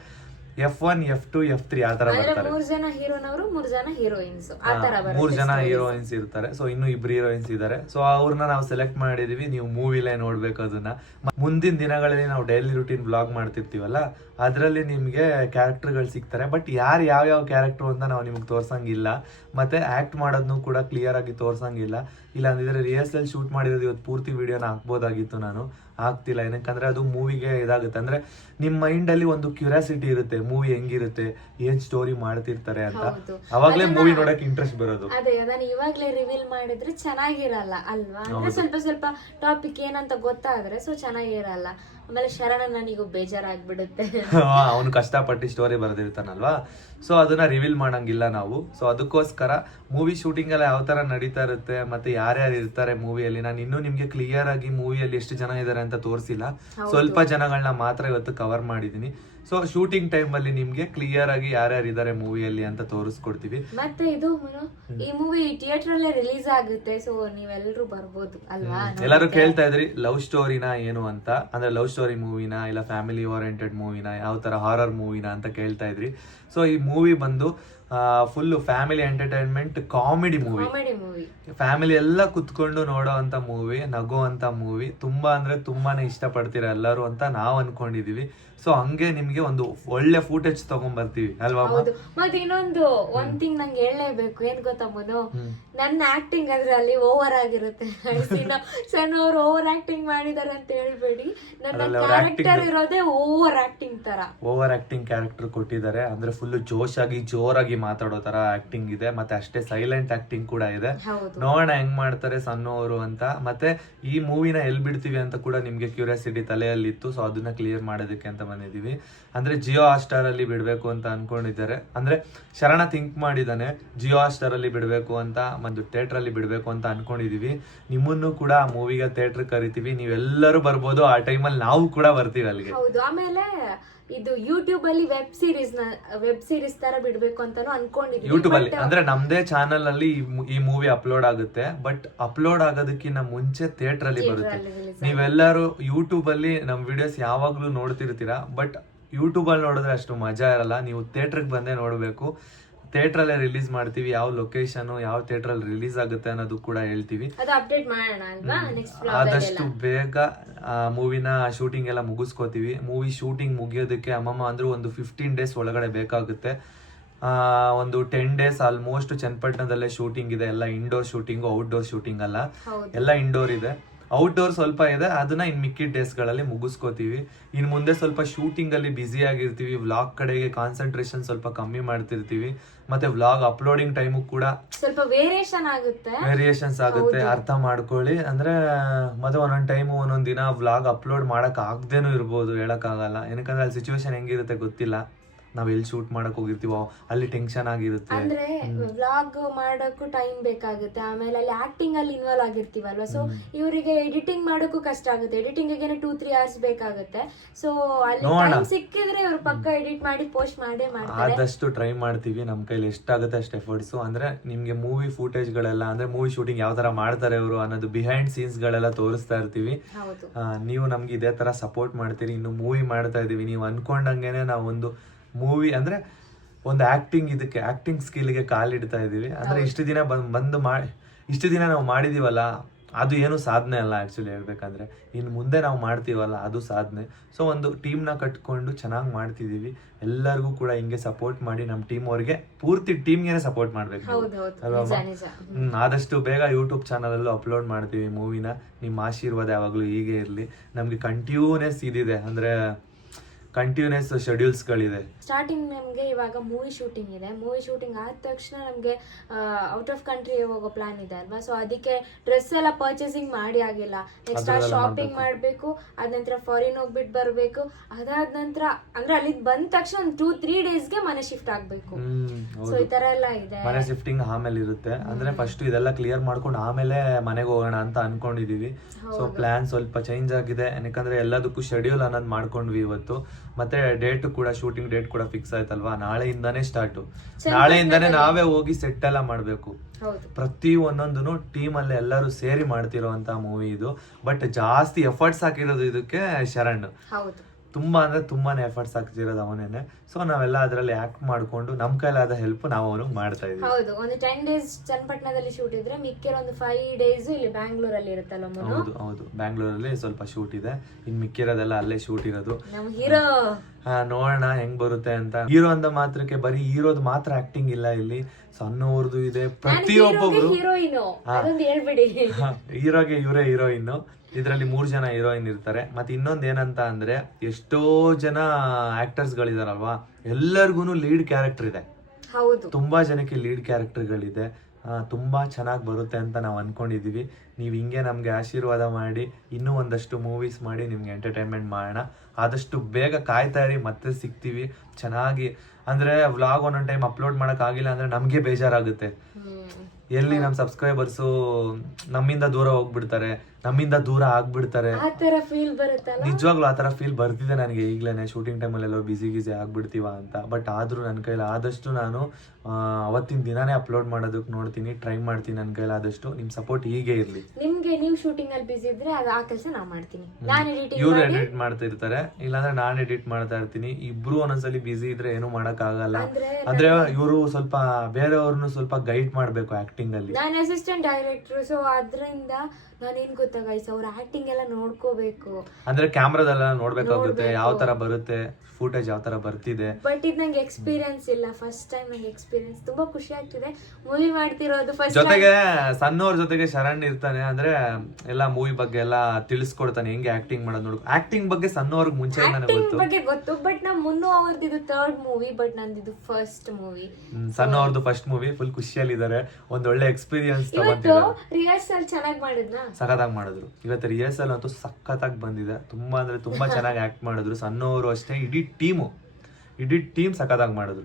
F1, F2, F3 ಆ ಥರ ಬರ್ತಾರೆ. 3 ಜನ ಹೀರೋನವರು, 3 ಜನ ಹೀರೋಯಿನ್ಸ್, ಆ ಥರ 3 ಜನ ಹೀರೋಯಿನ್ಸ್ ಇರ್ತಾರೆ. ಸೊ ಇನ್ನು 2 ಹೀರೋಯಿನ್ಸ್ ಇದ್ದಾರೆ. ಸೊ ಅವ್ರನ್ನ ನಾವು ಸೆಲೆಕ್ಟ್ ಮಾಡಿದೀವಿ. ನೀವು ಮೂವಿಲೇ ನೋಡ್ಬೇಕು ಅದನ್ನ. ಮುಂದಿನ ದಿನಗಳಲ್ಲಿ ನಾವು ಡೈಲಿ ರೂಟೀನ್ ಬ್ಲಾಗ್ ಮಾಡ್ತಿರ್ತೀವಲ್ಲ, ಅದರಲ್ಲಿ ನಿಮಗೆ ಕ್ಯಾರೆಕ್ಟರ್ಗಳು ಸಿಗ್ತಾರೆ. ಬಟ್ ಯಾವ ಕ್ಯಾರೆಕ್ಟರ್ ಅಂತ ನಾವು ನಿಮ್ಗೆ ತೋರ್ಸಂಗಿಲ್ಲ, ಮತ್ತೆ ಆಕ್ಟ್ ಮಾಡೋದನ್ನು ಕೂಡ ಕ್ಲಿಯರ್ ಆಗಿ ತೋರ್ಸಂಗಿಲ್ಲ. ಇಲ್ಲ ಅಂದಿದ್ರೆ ರಿಹರ್ಸಲ್ ಶೂಟ್ ಮಾಡಿರೋದು ಇವತ್ತು ಪೂರ್ತಿ ವಿಡಿಯೋನ ಹಾಕ್ಬೋದಾಗಿತ್ತು, ನಾನು ಆಗ್ತಿಲ್ಲ. ಏನಕ್ಕಂದ್ರೆ ಅದು ಮೂವಿಗೆ ಇದಾಗುತ್ತೆ. ಅಂದ್ರೆ ನಿಮ್ಮ ಮೈಂಡ್ ಅಲ್ಲಿ ಒಂದು ಕ್ಯೂರಿಯಾಸಿಟಿ ಇರುತ್ತೆ, ಮೂವಿ ಹೆಂಗಿರುತ್ತೆ, ಏನ್ ಸ್ಟೋರಿ ಮಾಡ್ತಿರ್ತಾರೆ ಅಂತ. ಅವಾಗ್ಲೇ ಮೂವಿ ನೋಡಕ್ ಇಂಟ್ರೆಸ್ಟ್ ಬರೋದು. ಅದೇ ಅದನ್ನ ಇವಾಗ್ಲೇ ರಿವೀಲ್ ಮಾಡಿದ್ರೆ ಚೆನ್ನಾಗಿರಲ್ಲ ಅಲ್ವಾ? ಅಂದ್ರೆ ಸ್ವಲ್ಪ ಟಾಪಿಕ್ ಏನಂತ ಗೊತ್ತಾದ್ರೆ ಸೊ ಚೆನ್ನಾಗಿರಲ್ಲ. ಆಮೇಲೆ ಶರಣ ನನಗೂ ಬೇಜಾರಾಗ್ಬಿಡುತ್ತೆ. ಅವನು ಕಷ್ಟಪಟ್ಟು ಸ್ಟೋರಿ ಬರೆದಿರ್ತಾನಲ್ವಾ, ಸೊ ಅದನ್ನ ರಿವೀಲ್ ಮಾಡಂಗಿಲ್ಲ ನಾವು. ಸೊ ಅದಕ್ಕೋಸ್ಕರ ಮೂವಿ ಶೂಟಿಂಗ್ ಎಲ್ಲ ಯಾವ ತರ ನಡೀತಾ ಇರುತ್ತೆ, ಮತ್ತೆ ಯಾರ್ಯಾರು ಇರ್ತಾರೆ ಮೂವಿಯಲ್ಲಿ, ನಾನು ಇನ್ನೂ ನಿಮ್ಗೆ ಕ್ಲಿಯರ್ ಆಗಿ ಮೂವಿಯಲ್ಲಿ ಎಷ್ಟು ಜನ ಇದ್ದಾರೆ ಅಂತ ತೋರಿಸಿಲ್ಲ. ಸ್ವಲ್ಪ ಜನಗಳನ್ನ ಮಾತ್ರ ಇವತ್ತು ಕವರ್ ಮಾಡಿದೀನಿ. ಸೊ ಶೂಟಿಂಗ್ ಟೈಮ್ ಅಲ್ಲಿ ನಿಮ್ಗೆ ಕ್ಲಿಯರ್ ಆಗಿ ಯಾರ್ಯಾರು ಇದ್ದಾರೆ ಮೂವಿಯಲ್ಲಿ ಅಂತ ತೋರಿಸ್ಕೊಡ್ತೀವಿ. ಮತ್ತೆ ಇದು ಈ ಮೂವಿ ಥಿಯೇಟರ್ ಅಲ್ಲೇ ರಿಲೀಸ್ ಆಗುತ್ತೆ, ಸೊ ನೀವೆಲ್ಲರೂ ಬರ್ಬೋದು ಅಲ್ವಾ? ಎಲ್ಲರೂ ಕೇಳ್ತಾ ಇದ್ರಿ ಲವ್ ಸ್ಟೋರಿನ ಏನು ಅಂತ, ಅಂದ್ರೆ ಲವ್ ಸ್ಟೋರಿ ಮೂವಿನ ಇಲ್ಲ ಫ್ಯಾಮಿಲಿ ಓರಿಯೆಂಟೆಡ್ ಮೂವಿನ, ಯಾವ ತರ ಹಾರರ್ ಮೂವಿನ ಅಂತ ಕೇಳ್ತಾ ಇದ್ರಿ. ಸೊ ಈ ಮೂವಿ ಬಂದು full family entertainment comedy movie, comedy movie, family ಎಲ್ಲ ಕುತ್ಕೊಂಡು ನೋಡೋ ಅಂತ ಮೂವಿ, ನಗೋ ಅಂತ ಮೂವಿ. ತುಂಬಾ ಅಂದ್ರೆ ತುಂಬಾನೇ ಇಷ್ಟಪಡ್ತೀರ ಎಲ್ಲರೂ ಅಂತ ನಾವು ಅನ್ಕೊಂಡಿದೀವಿ. ಸೊ ಹಂಗೆ ನಿಮ್ಗೆ ಒಂದು ಒಳ್ಳೆ ಫೂಟೇಜ್ ತಗೊಂಡ್ ಬರ್ತೀವಿ ಅಲ್ವಾ? ಹೌದು. ಮತ್ತೆ ಇನ್ನೊಂದು ಒಂದ್ ಥಿಂಗ್ ನಂಗೆ ಹೇಳಲೇಬೇಕು, ಏನ್ ಗೊತ್ತಾ ಮನು, ನನ್ನ ಆಕ್ಟಿಂಗ್ ಅದ್ರಲ್ಲಿ ಓವರ್ ಆಗಿರುತ್ತೆ. ಸಣ್ಣವ್ರು ಓವರ್ ಆಕ್ಟಿಂಗ್ ಮಾಡಿದಾರೆ ಅಂತ ಹೇಳ್ಬೇಡಿ, ನನ್ನ ಕ್ಯಾರೆಕ್ಟರ್ ಇರೋದೇ ಓವರ್ ಆಕ್ಟಿಂಗ್ ತರ. ಓವರ್ ಆಕ್ಟಿಂಗ್ ಕ್ಯಾರೆಕ್ಟರ್ ಕೊಟ್ಟಿದ್ದಾರೆ, ಅಂದ್ರೆ ಫುಲ್ ಜೋಶಾಗಿ ಜೋರಾಗಿ ಮಾತಾಡೋ ತರ ಆಕ್ಟಿಂಗ್ ಇದೆ, ಮತ್ತೆ ಅಷ್ಟೇ ಸೈಲೆಂಟ್ ಆಕ್ಟಿಂಗ್ ಕೂಡ ಇದೆ. ನೋಡೋಣ ಹೆಂಗ್ ಮಾಡ್ತಾರೆ ಸಣ್ಣವರು ಅಂತ. ಮತ್ತೆ ಈ ಮೂವಿನ ಎಲ್ಲಿ ಬಿಡ್ತೀವಿ ಅಂತ ಕೂಡ ನಿಮ್ಗೆ ಕ್ಯೂರಿಯಾಸಿಟಿ ತಲೆಯಲ್ಲಿತ್ತು, ಸೊ ಅದನ್ನ ಕ್ಲಿಯರ್ ಮಾಡೋದಕ್ಕೆ ಅಂತ ಬಂದಿದೀವಿ. ಅಂದ್ರೆ ಜಿಯೋ ಹಾಟ್‌ಸ್ಟಾರ್ ಅಲ್ಲಿ ಬಿಡ್ಬೇಕು ಅಂತ ಅನ್ಕೊಂಡಿದ್ದಾರೆ. ಅಂದ್ರೆ ಶರಣ ಥಿಂಕ್ ಮಾಡಿದಾನೆ ಜಿಯೋ ಹಾಟ್‌ಸ್ಟಾರ್ ಅಲ್ಲಿ ಬಿಡ್ಬೇಕು ಅಂತ, ಒಂದು ಥಿಯೇಟರ್ ಅಲ್ಲಿ ಬಿಡ್ಬೇಕು ಅಂತ ಅನ್ಕೊಂಡಿದೀವಿ. ನಿಮ್ಮನ್ನು ಕೂಡ ಆ ಮೂವಿಗೆ ಥಿಯೇಟರ್ ಕರಿತೀವಿ, ನೀವೆಲ್ಲರೂ ಬರ್ಬೋದು. ಆ ಟೈಮಲ್ಲಿ ನಾವು ಕೂಡ ಬರ್ತೀವಿ ಅಲ್ಲಿಗೆ. ಹೌದು. ಆಮೇಲೆ ಇದು ಯೂಟ್ಯೂಬ್ ಅಲ್ಲಿ ವೆಬ್ ಸೀರೀಸ್ ತರ ಬಿಡ್ಬೇಕು ಅಂತಾನು ಅನ್ಕೊಂಡಿದೀವಿ. ಯೂಟ್ಯೂಬ್ ಅಲ್ಲಿ ಅಂದ್ರೆ ನಮ್ದೇ ಚಾನಲ್ ಅಲ್ಲಿ ಈ ಮೂವಿ ಅಪ್ಲೋಡ್ ಆಗುತ್ತೆ. ಬಟ್ ಅಪ್ಲೋಡ್ ಆಗೋದಕ್ಕಿಂತ ಮುಂಚೆ ಥಿಯೇಟರ್ ಅಲ್ಲಿ ಬರುತ್ತೆ. ನೀವೆಲ್ಲರೂ ಯೂಟ್ಯೂಬ್ ಅಲ್ಲಿ ನಮ್ ವಿಡಿಯೋಸ್ ಯಾವಾಗ್ಲೂ ನೋಡ್ತಿರ್ತೀರಾ, ಬಟ್ ಯೂಟ್ಯೂಬ್ ಅಲ್ಲಿ ನೋಡಿದ್ರೆ ಅಷ್ಟು ಮಜಾ ಇರಲ್ಲ. ನೀವು ಥಿಯೇಟರ್ಗೆ ಬಂದೇ ನೋಡ್ಬೇಕು. ಥಿಯೇಟರ್ ಅಲ್ಲೇ ರಿಲೀಸ್ ಮಾಡ್ತೀವಿ. ಯಾವ ಲೊಕೇಶನ್, ಯಾವ ಥಿಯೇಟರ್ ಅಲ್ಲಿ ರಿಲೀಸ್ ಆಗುತ್ತೆ ಅನ್ನೋದು ಕೂಡ ಹೇಳ್ತೀವಿ. ಆದಷ್ಟು ಬೇಗ ಮೂವಿನ ಶೂಟಿಂಗ್ ಎಲ್ಲ ಮುಗಿಸ್ಕೋತೀವಿ. ಮೂವಿ ಶೂಟಿಂಗ್ ಮುಗಿಯೋದಕ್ಕೆ ಅಮ್ಮಮ್ಮ ಅಂದ್ರೂ ಒಂದು 15 days ಒಳಗಡೆ ಬೇಕಾಗುತ್ತೆ. ಒಂದು 10 days ಆಲ್ಮೋಸ್ಟ್ ಚನ್ನಪಟ್ಟಣದಲ್ಲೇ ಶೂಟಿಂಗ್ ಇದೆ. ಎಲ್ಲ ಇಂಡೋರ್ ಶೂಟಿಂಗ್, ಔಟ್ಡೋರ್ ಶೂಟಿಂಗ್ ಅಲ್ಲ, ಎಲ್ಲ ಇಂಡೋರ್ ಇದೆ. ಔಟ್ಡೋರ್ ಸ್ವಲ್ಪ ಇದೆ, ಅದನ್ನ ಇನ್ ಮಿಕ್ಕಿದ ಡೇಸ್ಗಳಲ್ಲಿ ಮುಗಿಸ್ಕೋತೀವಿ. ಇನ್ ಮುಂದೆ ಸ್ವಲ್ಪ ಶೂಟಿಂಗ್ ಅಲ್ಲಿ ಬ್ಯುಸಿ ಆಗಿರ್ತೀವಿ, ವ್ಲಾಗ್ ಕಡೆಗೆ ಕಾನ್ಸಂಟ್ರೇಷನ್ ಸ್ವಲ್ಪ ಕಮ್ಮಿ ಮಾಡ್ತಿರ್ತೀವಿ. ಮತ್ತೆ ವ್ಲಾಗ್ ಅಪ್ಲೋಡಿಂಗ್ ಟೈಮು ಕೂಡ ಸ್ವಲ್ಪ ವೇರಿಯೇಷನ್ಸ್ ಆಗುತ್ತೆ, ಅರ್ಥ ಮಾಡ್ಕೊಳ್ಳಿ. ಅಂದ್ರೆ ಮತ್ತೆ ಒಂದೊಂದ್ ಟೈಮು ಒಂದೊಂದ್ ದಿನ ವ್ಲಾಗ್ ಅಪ್ಲೋಡ್ ಮಾಡಕ್ ಆಗದೇನು ಇರ್ಬೋದು, ಹೇಳಕ್ ಆಗಲ್ಲ. ಏನಕ್ಕಂದ್ರೆ ಅಲ್ಲಿ ಸಿಚುವೇಶನ್ ಹೆಂಗಿರುತ್ತೆ ಗೊತ್ತಿಲ್ಲ. ನಾವ್ ಎಲ್ಲಿ ಶೂಟ್ ಮಾಡಕ್ ಹೋಗಿರ್ತೀವೋ ಅಲ್ಲಿ ಟೆನ್ಷನ್ ಆಗಿರುತ್ತೆ. ಅಂದ್ರೆ ವ್ಲಾಗ್ ಮಾಡಕ್ಕೂ ಟೈಮ್ ಬೇಕಾಗುತ್ತೆ. ಆಮೇಲೆ ಅಲ್ಲಿ ಆಕ್ಟಿಂಗ್ ಅಲ್ಲಿ ಇನ್ವಾಲ್ವ್ ಆಗಿರ್ತೀವಲ್ವಾ, ಸೊ ಇವರಿಗೆ ಎಡಿಟಿಂಗ್ ಮಾಡೋಕ್ಕೂ ಕಷ್ಟ ಆಗುತ್ತೆ. ಎಡಿಟಿಂಗ್ ಗೆ 2-3 hours ಬೇಕಾಗುತ್ತೆ. ಸೊ ಅಲ್ಲಿ ಟೈಮ್ ಸಿಕ್ಕಿದ್ರೆ ಇವ್ರು ಪಕ್ಕ ಎಡಿಟ್ ಮಾಡಿ ಪೋಸ್ಟ್ ಮಾಡೇ ಮಾಡ್ತಾರೆ. ಆದಷ್ಟು ಟ್ರೈ ಮಾಡ್ತೀವಿ, ನಮ್ ಕೈಲಿ ಎಷ್ಟಾಗುತ್ತೆ ಅಷ್ಟು ಎಫರ್ಟ್ಸ್. ಅಂದ್ರೆ ನಿಮ್ಗೆ ಮೂವಿ ಫೂಟೇಜ್ ಗಳೆಲ್ಲ, ಅಂದ್ರೆ ಮೂವಿ ಶೂಟಿಂಗ್ ಯಾವ ತರ ಮಾಡ್ತಾರೆ ಇವರು ಅನ್ನೋದು ಬಿಹೈಂಡ್ ಸೀನ್ಸ್ ಗಳೆಲ್ಲ ತೋರಿಸ್ತಾ ಇರ್ತೀವಿ. ನೀವು ನಮ್ಗೆ ಇದೇ ತರ ಸಪೋರ್ಟ್ ಮಾಡ್ತೀರಿ. ಇನ್ನು ಮೂವಿ ಮಾಡ್ತಾ ಇದೀವಿ, ನೀವು ಅನ್ಕೊಂಡಂಗೆನೆ ನಾವು ಒಂದು ಮೂವಿ ಅಂದ್ರೆ ಒಂದು ಆಕ್ಟಿಂಗ್ ಸ್ಕಿಲ್ಗೆ ಕಾಲಿಡ್ತಾ ಇದೀವಿ. ಅಂದ್ರೆ ಇಷ್ಟು ದಿನ ನಾವು ಮಾಡಿದೀವಲ್ಲ, ಅದು ಏನು ಸಾಧನೆ ಅಲ್ಲ ಆಕ್ಚುಲಿ ಹೇಳ್ಬೇಕಂದ್ರೆ. ಇನ್ನು ಮುಂದೆ ನಾವು ಮಾಡ್ತೀವಲ್ಲ ಅದು ಸಾಧನೆ. ಸೊ ಒಂದು ಟೀಮ್ನ ಕಟ್ಕೊಂಡು ಚೆನ್ನಾಗಿ ಮಾಡ್ತಿದೀವಿ. ಎಲ್ಲರಿಗೂ ಕೂಡ ಹಿಂಗೆ ಸಪೋರ್ಟ್ ಮಾಡಿ, ನಮ್ಮ ಟೀಮ್ ಅವ್ರಿಗೆ ಪೂರ್ತಿ ಟೀಮ್ಗೆ ಸಪೋರ್ಟ್ ಮಾಡ್ಬೇಕು ಅಲ್ವಾ? ಆದಷ್ಟು ಬೇಗ ಯೂಟ್ಯೂಬ್ ಚಾನಲ್ ಅಲ್ಲೂ ಅಪ್ಲೋಡ್ ಮಾಡ್ತೀವಿ ಮೂವಿನ. ನಿಮ್ಮ ಆಶೀರ್ವಾದ ಯಾವಾಗ್ಲೂ ಹೀಗೆ ಇರ್ಲಿ. ನಮ್ಗೆ ಕಂಟಿನ್ಯೂನೆಸ್ ಇದಿದೆ, ಅಂದ್ರೆ ಕಂಟಿನ್ಯೂಸ್ ಶೆಡ್ಯೂಲ್ಸ್ ಗಳಿದೆ. ಸ್ಟಾರ್ಟಿಂಗ್ ನಮ್ಗೆ ಇವಾಗ ಮೂವಿ ಶೂಟಿಂಗ್ ಇದೆ. ಮೂವಿ ಶೂಟಿಂಗ್ ಆದ ತಕ್ಷಣ ನಮ್ಗೆ ಔಟ್ ಆಫ್ ಕಂಟ್ರಿ ಹೋಗೋ ಪ್ಲಾನ್ ಇದೆ ಅಲ್ವಾ. ಸೊ ಅದಕ್ಕೆ ಡ್ರೆಸ್ ಎಲ್ಲ ಪರ್ಚೇಸಿಂಗ್ ಮಾಡಿ ಆಗಿಲ್ಲ. ನೆಕ್ಸ್ಟ್ ಶಾಪಿಂಗ್ ಮಾಡ್ಬೇಕು, ಅದ ನಂತರ ಫಾರಿನ್ ಹೋಗ್ಬಿಟ್ಟು ಬರ್ಬೇಕು. ಅದಾದ ನಂತರ ಅಂದ್ರೆ ಅಲ್ಲಿ ಬಂದ ತಕ್ಷಣ 2-3 daysಗೆ ಮನೆ ಶಿಫ್ಟ್ ಆಗ್ಬೇಕು. ಸೊ ಈ ತರ ಎಲ್ಲ ಇದೆ. ಮನೆ ಶಿಫ್ಟಿಂಗ್ ಆಮೇಲೆ ಇರುತ್ತೆ. ಅಂದ್ರೆ ಫಸ್ಟ್ ಇದೆಲ್ಲ ಕ್ಲಿಯರ್ ಮಾಡ್ಕೊಂಡು ಆಮೇಲೆ ಮನೆಗೆ ಹೋಗೋಣ ಅಂತ ಅನ್ಕೊಂಡಿದೀವಿ. ಸೊ ಪ್ಲಾನ್ ಸ್ವಲ್ಪ ಚೇಂಜ್ ಆಗಿದೆ, ಯಾಕಂದ್ರೆ ಎಲ್ಲದಕ್ಕೂ ಶೆಡ್ಯೂಲ್ ಅನ್ನೋದು ಮಾಡ್ಕೊಂಡ್ವಿ ಇವತ್ತು. ಮತ್ತೆ ಡೇಟ್ ಕೂಡ, ಶೂಟಿಂಗ್ ಡೇಟ್ ಕೂಡ ಫಿಕ್ಸ್ ಆಯ್ತಲ್ವಾ. ನಾಳೆಯಿಂದಾನೇ ಸ್ಟಾರ್ಟ್. ನಾಳೆಯಿಂದಾನೇ ನಾವೇ ಹೋಗಿ ಸೆಟ್ ಎಲ್ಲ ಮಾಡ್ಬೇಕು. ಪ್ರತಿ ಒಂದೊಂದು ಟೀಮ್ ಅಲ್ಲಿ ಎಲ್ಲರೂ ಸೇರಿ ಮಾಡ್ತಿರೋ ಅಂತ ಮೂವಿ ಇದು. ಬಟ್ ಜಾಸ್ತಿ ಎಫರ್ಟ್ಸ್ ಹಾಕಿರೋದು ಇದಕ್ಕೆ ಶರಣ್. ತುಂಬಾನೇ ಎಫರ್ಟ್ಸ್ ಹಾಕ್ತಿರೋದು ಅವನೇನೆ. ಸೊ ನಾವೆಲ್ಲ ಅದರಲ್ಲಿ ಆಕ್ಟ್ ಮಾಡ್ಕೊಂಡು ನಮ್ ಕೈಲಾದ ಹೆಲ್ಪ್ ನಾವು ಅವನಿಗೆ ಮಾಡ್ತಾ ಇದೀವಿ. ಹೌದು. ಒಂದು 10 days ಚನ್ನಪಟ್ಟಣದಲ್ಲಿ ಶೂಟ್ ಇದ್ರೆ ಮಿಕ್ಕಿರೋ ಒಂದು 5 days ಇಲ್ಲಿ ಬ್ಯಾಂಗ್ಳೂರಲ್ಲಿ ಇರುತ್ತಲ್ಲ. ಹೌದು, ಬ್ಯಾಂಗ್ಳೂರಲ್ಲಿ ಸ್ವಲ್ಪ ಶೂಟ್ ಇದೆ. ಇನ್ ಮಿಕ್ಕಿರೋದೆಲ್ಲ ಅಲ್ಲೇ ಶೂಟ್ ಇರೋದು. ನಮ್ಮ ಹೀರೋ ನೋಡೋಣ ಹೆಂಗ್ ಬರುತ್ತೆ ಅಂತ. ಹೀರೋ ಅಂತ ಮಾತ್ರಕ್ಕೆ ಬರೀ ಹೀರೋದು ಮಾತ್ರ ಆಕ್ಟಿಂಗ್ ಇಲ್ಲ ಇಲ್ಲಿ, ಸಣ್ಣವ್ರದ್ದು ಇದೆ. ಪ್ರತಿಯೊಬ್ಬೊಬ್ರು ಹೀರೋಗೆ ಇವರೇ ಹೀರೋಯಿನ್. ಇದರಲ್ಲಿ 3 ಜನ ಹೀರೋಯಿನ್ ಇರ್ತಾರೆ. ಮತ್ತೆ ಇನ್ನೊಂದ್ ಏನಂತ ಅಂದ್ರೆ, ಎಷ್ಟೋ ಜನ ಆಕ್ಟರ್ಸ್ ಗಳಿದಾರಲ್ವಾ, ಎಲ್ಲರಿಗೂ ಲೀಡ್ ಕ್ಯಾರೆಕ್ಟರ್ ಇದೆ. ತುಂಬಾ ಜನಕ್ಕೆ ಲೀಡ್ ಕ್ಯಾರೆಕ್ಟರ್ಗಳಿದೆ. ತುಂಬಾ ಚೆನ್ನಾಗಿ ಬರುತ್ತೆ ಅಂತ ನಾವು ಅನ್ಕೊಂಡಿದೀವಿ. ನೀವು ಹಿಂಗೆ ನಮ್ಗೆ ಆಶೀರ್ವಾದ ಮಾಡಿ ಇನ್ನೂ ಒಂದಷ್ಟು ಮೂವೀಸ್ ಮಾಡಿ ನಿಮ್ಗೆ ಎಂಟರ್ಟೈನ್ಮೆಂಟ್ ಮಾಡೋಣ. ಆದಷ್ಟು ಬೇಗ ಕಾಯ್ತಾ ಇರಿ, ಮತ್ತೆ ಸಿಗ್ತೀವಿ ಚೆನ್ನಾಗಿ. ಅಂದ್ರೆ ವ್ಲಾಗ್ ಒಂದೊಂದು ಟೈಮ್ ಅಪ್ಲೋಡ್ ಮಾಡಕ್ ಆಗಿಲ್ಲ ಅಂದ್ರೆ ನಮ್ಗೆ ಬೇಜಾರಾಗುತ್ತೆ. ಎಲ್ಲಿ ನಮ್ಮ ಸಬ್ಸ್ಕ್ರೈಬರ್ಸು ನಮ್ಮಿಂದ ದೂರ ಹೋಗ್ಬಿಡ್ತಾರೆ, ನಮ್ಮಿಂದ ದೂರ ಆಗ್ಬಿಡ್ತಾರೆ. ಆ ತರ ಫೀಲ್ ಬರುತ್ತಲ್ಲ. ನಿಜವಾಗ್ಲೂ ಆ ಥರ ಫೀಲ್ ಬರ್ತಿದೆ ನನಗೆ ಈಗಲೇ. ಶೂಟಿಂಗ್ ಟೈಮಲ್ಲಿ ಎಲ್ಲೋ ಬಿಸಿ ಆಗ್ಬಿಡ್ತೀವ ಅಂತ. ಬಟ್ ಆದರೂ ನನ್ನ ಕೈಲಿ ಆದಷ್ಟು ನಾನು ಅವತ್ತಿನ ದಿನಾನೇ ಅಪ್ಲೋಡ್ ಮಾಡೋದಕ್ಕೆ ನೋಡ್ತೀನಿ, ಟ್ರೈ ಮಾಡ್ತೀನಿ. ನನ್ನ ಕೈಲಿ ಆದಷ್ಟು ನಿಮ್ಮ ಸಪೋರ್ಟ್ ಹೀಗೆ ಇರಲಿ. ನಿಮ್ಗೆ ನೀವು ಶೂಟಿಂಗ್ ಅಲ್ಲಿ ಬಿಸಿ ಇದ್ರೆ ಅದು ಆ ಕೆಲಸ ನಾ ಮಾಡ್ತೀನಿ. ನಾನು ಎಡಿಟಿಂಗ್ ಇವ್ರು ಎಡಿಟ್ ಮಾಡ್ತಾ ಇರ್ತಾರೆ, ಇಲ್ಲಾಂದ್ರೆ ನಾನು ಎಡಿಟ್ ಮಾಡ್ತಾ ಇರ್ತೀನಿ. ಇಬ್ರು ಒಂದೊಂದ್ಸಲಿ ಬಿಸಿ ಇದ್ರೆ ಏನು ಮಾಡಕ್ ಆಗಲ್ಲ. ಅಂದ್ರೆ ಇವರು ಸ್ವಲ್ಪ ಬೇರೆಯವ್ರನ್ನು ಸ್ವಲ್ಪ ಗೈಡ್ ಮಾಡ್ಬೇಕು ಆಕ್ಟಿಂಗ್ ಅಲ್ಲಿ. ನಾನು ಅಸಿಸ್ಟೆಂಟ್ ಡೈರೆಕ್ಟರ್, ಸೊ ಅದ್ರಿಂದ ನಾನೇನ್ ಗೊತ್ತಾ ಗೈಸ್, ಅವ್ರ ಆಕ್ಟಿಂಗ್ ಎಲ್ಲ ನೋಡ್ಕೋಬೇಕು. ಅಂದ್ರೆ ಕ್ಯಾಮ್ರಾದೆಲ್ಲ ನೋಡ್ಬೇಕಾಗುತ್ತೆ, ಯಾವ ತರ ಬರುತ್ತೆ ಫುಟೇಜ್, ಯಾವ ತರ ಬರ್ತಿದೆ. ಬಟ್ ಇದು ನಂಗೆ ಎಕ್ಸ್ಪೀರಿಯನ್ಸ್ ಇಲ್ಲ, ಫಸ್ಟ್ ಟೈಮ್ ನಂಗೆ ಎಕ್ಸ್ಪೀರಿಯನ್ಸ್. ತುಂಬಾ ಖುಷಿ ಆಗ್ತಿದೆ ಮೂವಿ ಮಾಡ್ತಿರೋದು ಫಸ್ಟ್. ಜೊತೆಗೆ ಸಣ್ಣವ್ರ ಜೊತೆಗೆ ಶರಣ್ ಇರ್ತಾನೆ, ಅಂದ್ರೆ ಎಲ್ಲ ಮೂವಿ ಬಗ್ಗೆ ಎಲ್ಲ ತಿಳಿಸ್ಕೊಡ್ತಾನೆ, ಹೆಂಗೆ ಆಕ್ಟಿಂಗ್ ಮಾಡೋದು ನೋಡು. ಆಕ್ಟಿಂಗ್ ಬಗ್ಗೆ ಸಣ್ಣವ್ರಿಗೆ ಮುಂಚೆ ನನಗೆ ಬಗ್ಗೆ ಗೊತ್ತು, ಬಟ್ ನಮ್ ಮುನ್ನು ಅವ್ರದ್ದು ಇದು 3rd ಮೂವಿ, ಬಟ್ ನಂದಿದು ಫಸ್ಟ್ ಮೂವಿ. ಸಣ್ಣವ್ರದ್ದು ಫಸ್ಟ್ ಮೂವಿ. ಫುಲ್ ಖುಷಿಯಲ್ಲಿದ್ದಾರೆ, ಒಂದೊಳ್ಳೆ ಎಕ್ಸ್ಪೀರಿಯನ್ಸ್ ಇವತ್ತು ತಗೊಂಡಿದ್ದಾರೆ. ರಿಹರ್ಸಲ್ ಚೆನ್ನಾಗಿ ಮಾಡಿದ್ನಾ? ಸಖತ್ತಾಗಿ ಮಾಡಿದ್ರು. ಇವತ್ತು ರಿಹರ್ಸಲ್ ಅಂತೂ ಸಖತ್ತಾಗಿ ಬಂದಿದೆ. ತುಂಬಾ ಅಂದ್ರೆ ತುಂಬಾ ಚೆನ್ನಾಗಿ ಆಕ್ಟ್ ಮಾಡಿದ್ರು. ಸಣ್ಣವರು ಅಷ್ಟೇ, ಇಡೀ ಟೀಮ್ ಸಖತ್ತಾಗಿ ಮಾಡಿದ್ರು.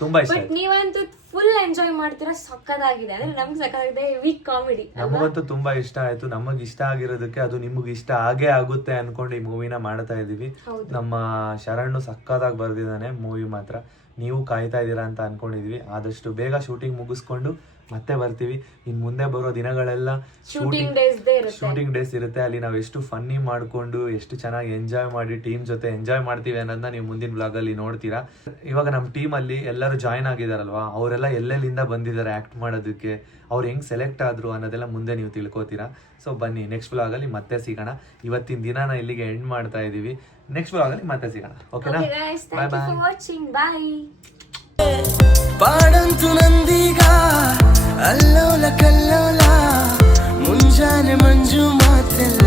ತುಂಬಾ ಇಷ್ಟ ಬಟ್ ನೀವಂತೂ ಫುಲ್ ಎಂಜಾಯ್ ಮಾಡ್ತೀರಾ, ಸಕ್ಕದಾಗಿದೆ. ಅಂದ್ರೆ ನಮ್ಗೆ ಸಕ್ಕದಾಗಿದೆ, ವೀಕ್ ಕಾಮಿಡಿ. ನಮಗಂತೂ ತುಂಬಾ ಇಷ್ಟ ಆಯ್ತು. ನಮಗ್ ಇಷ್ಟ ಆಗಿರೋದಕ್ಕೆ ಅದು ನಿಮಗ್ ಇಷ್ಟ ಆಗೇ ಆಗುತ್ತೆ ಅನ್ಕೊಂಡು ಈ ಮೂವಿನ ಮಾಡ್ತಾ ಇದೀವಿ. ನಮ್ಮ ಶರಣ್ ಸಖತ್ತಾಗಿ ಬರ್ದಿದ್ದಾನೆ ಮೂವಿ ಮಾತ್ರ. ನೀವು ಕಾಯ್ತಾ ಇದ್ದೀರಾ ಅಂತ ಅನ್ಕೊಂಡಿದೀವಿ. ಆದಷ್ಟು ಬೇಗ ಶೂಟಿಂಗ್ ಮುಗಿಸ್ಕೊಂಡು ಮತ್ತೆ ಬರ್ತೀವಿ. ಇನ್ ಮುಂದೆ ಬರೋ ದಿನಗಳೆಲ್ಲ ಶೂಟಿಂಗ್ ಡೇಸ್ ಇರುತ್ತೆ. ಅಲ್ಲಿ ನಾವು ಎಷ್ಟು ಫನ್ನಿ ಮಾಡ್ಕೊಂಡು ಎಷ್ಟು ಚೆನ್ನಾಗಿ ಎಂಜಾಯ್ ಮಾಡಿ ಟೀಮ್ ಜೊತೆ ಎಂಜಾಯ್ ಮಾಡ್ತೀವಿ ಅನ್ನೋದನ್ನ ನೀವು ಮುಂದಿನ ಬ್ಲಾಗ್ ಅಲ್ಲಿ ನೋಡ್ತೀರಾ. ಇವಾಗ ನಮ್ಮ ಟೀಮ್ ಅಲ್ಲಿ ಎಲ್ಲರೂ ಜಾಯ್ನ್ ಆಗಿದಾರಲ್ವಾ, ಅವರೆಲ್ಲ ಎಲ್ಲೆಲ್ಲಿಂದ ಬಂದಿದ್ದಾರೆ ಆಕ್ಟ್ ಮಾಡೋದಕ್ಕೆ, ಅವ್ರು ಹೆಂಗ್ ಸೆಲೆಕ್ಟ್ ಆದ್ರು ಅನ್ನೋದೆಲ್ಲ ಮುಂದೆ ನೀವು ತಿಳ್ಕೊತೀರಾ. ಸೊ ಬನ್ನಿ, ನೆಕ್ಸ್ಟ್ ಬ್ಲಾಗ್ ಅಲ್ಲಿ ಮತ್ತೆ ಸಿಗೋಣ. ಇವತ್ತಿನ ದಿನಾನ ಇಲ್ಲಿಗೆ ಎಂಡ್ ಮಾಡ್ತಾ ಇದೀವಿ. ನೆಕ್ಸ್ಟ್ ಬ್ಲಾಗ್ ಅಲ್ಲಿ ಮತ್ತೆ ಸಿಗೋಣ. ಓಕೆನಾ? ಬಾಯ್ ಬಾಯ್. ಪಾಡಂತು ನಂದೀಗ ಅಲ್ಲೋಲ ಕಲ್ಲೋಲ ಮುಂಜಾನೆ ಮಂಜು ಮಾತೆಲ್ಲ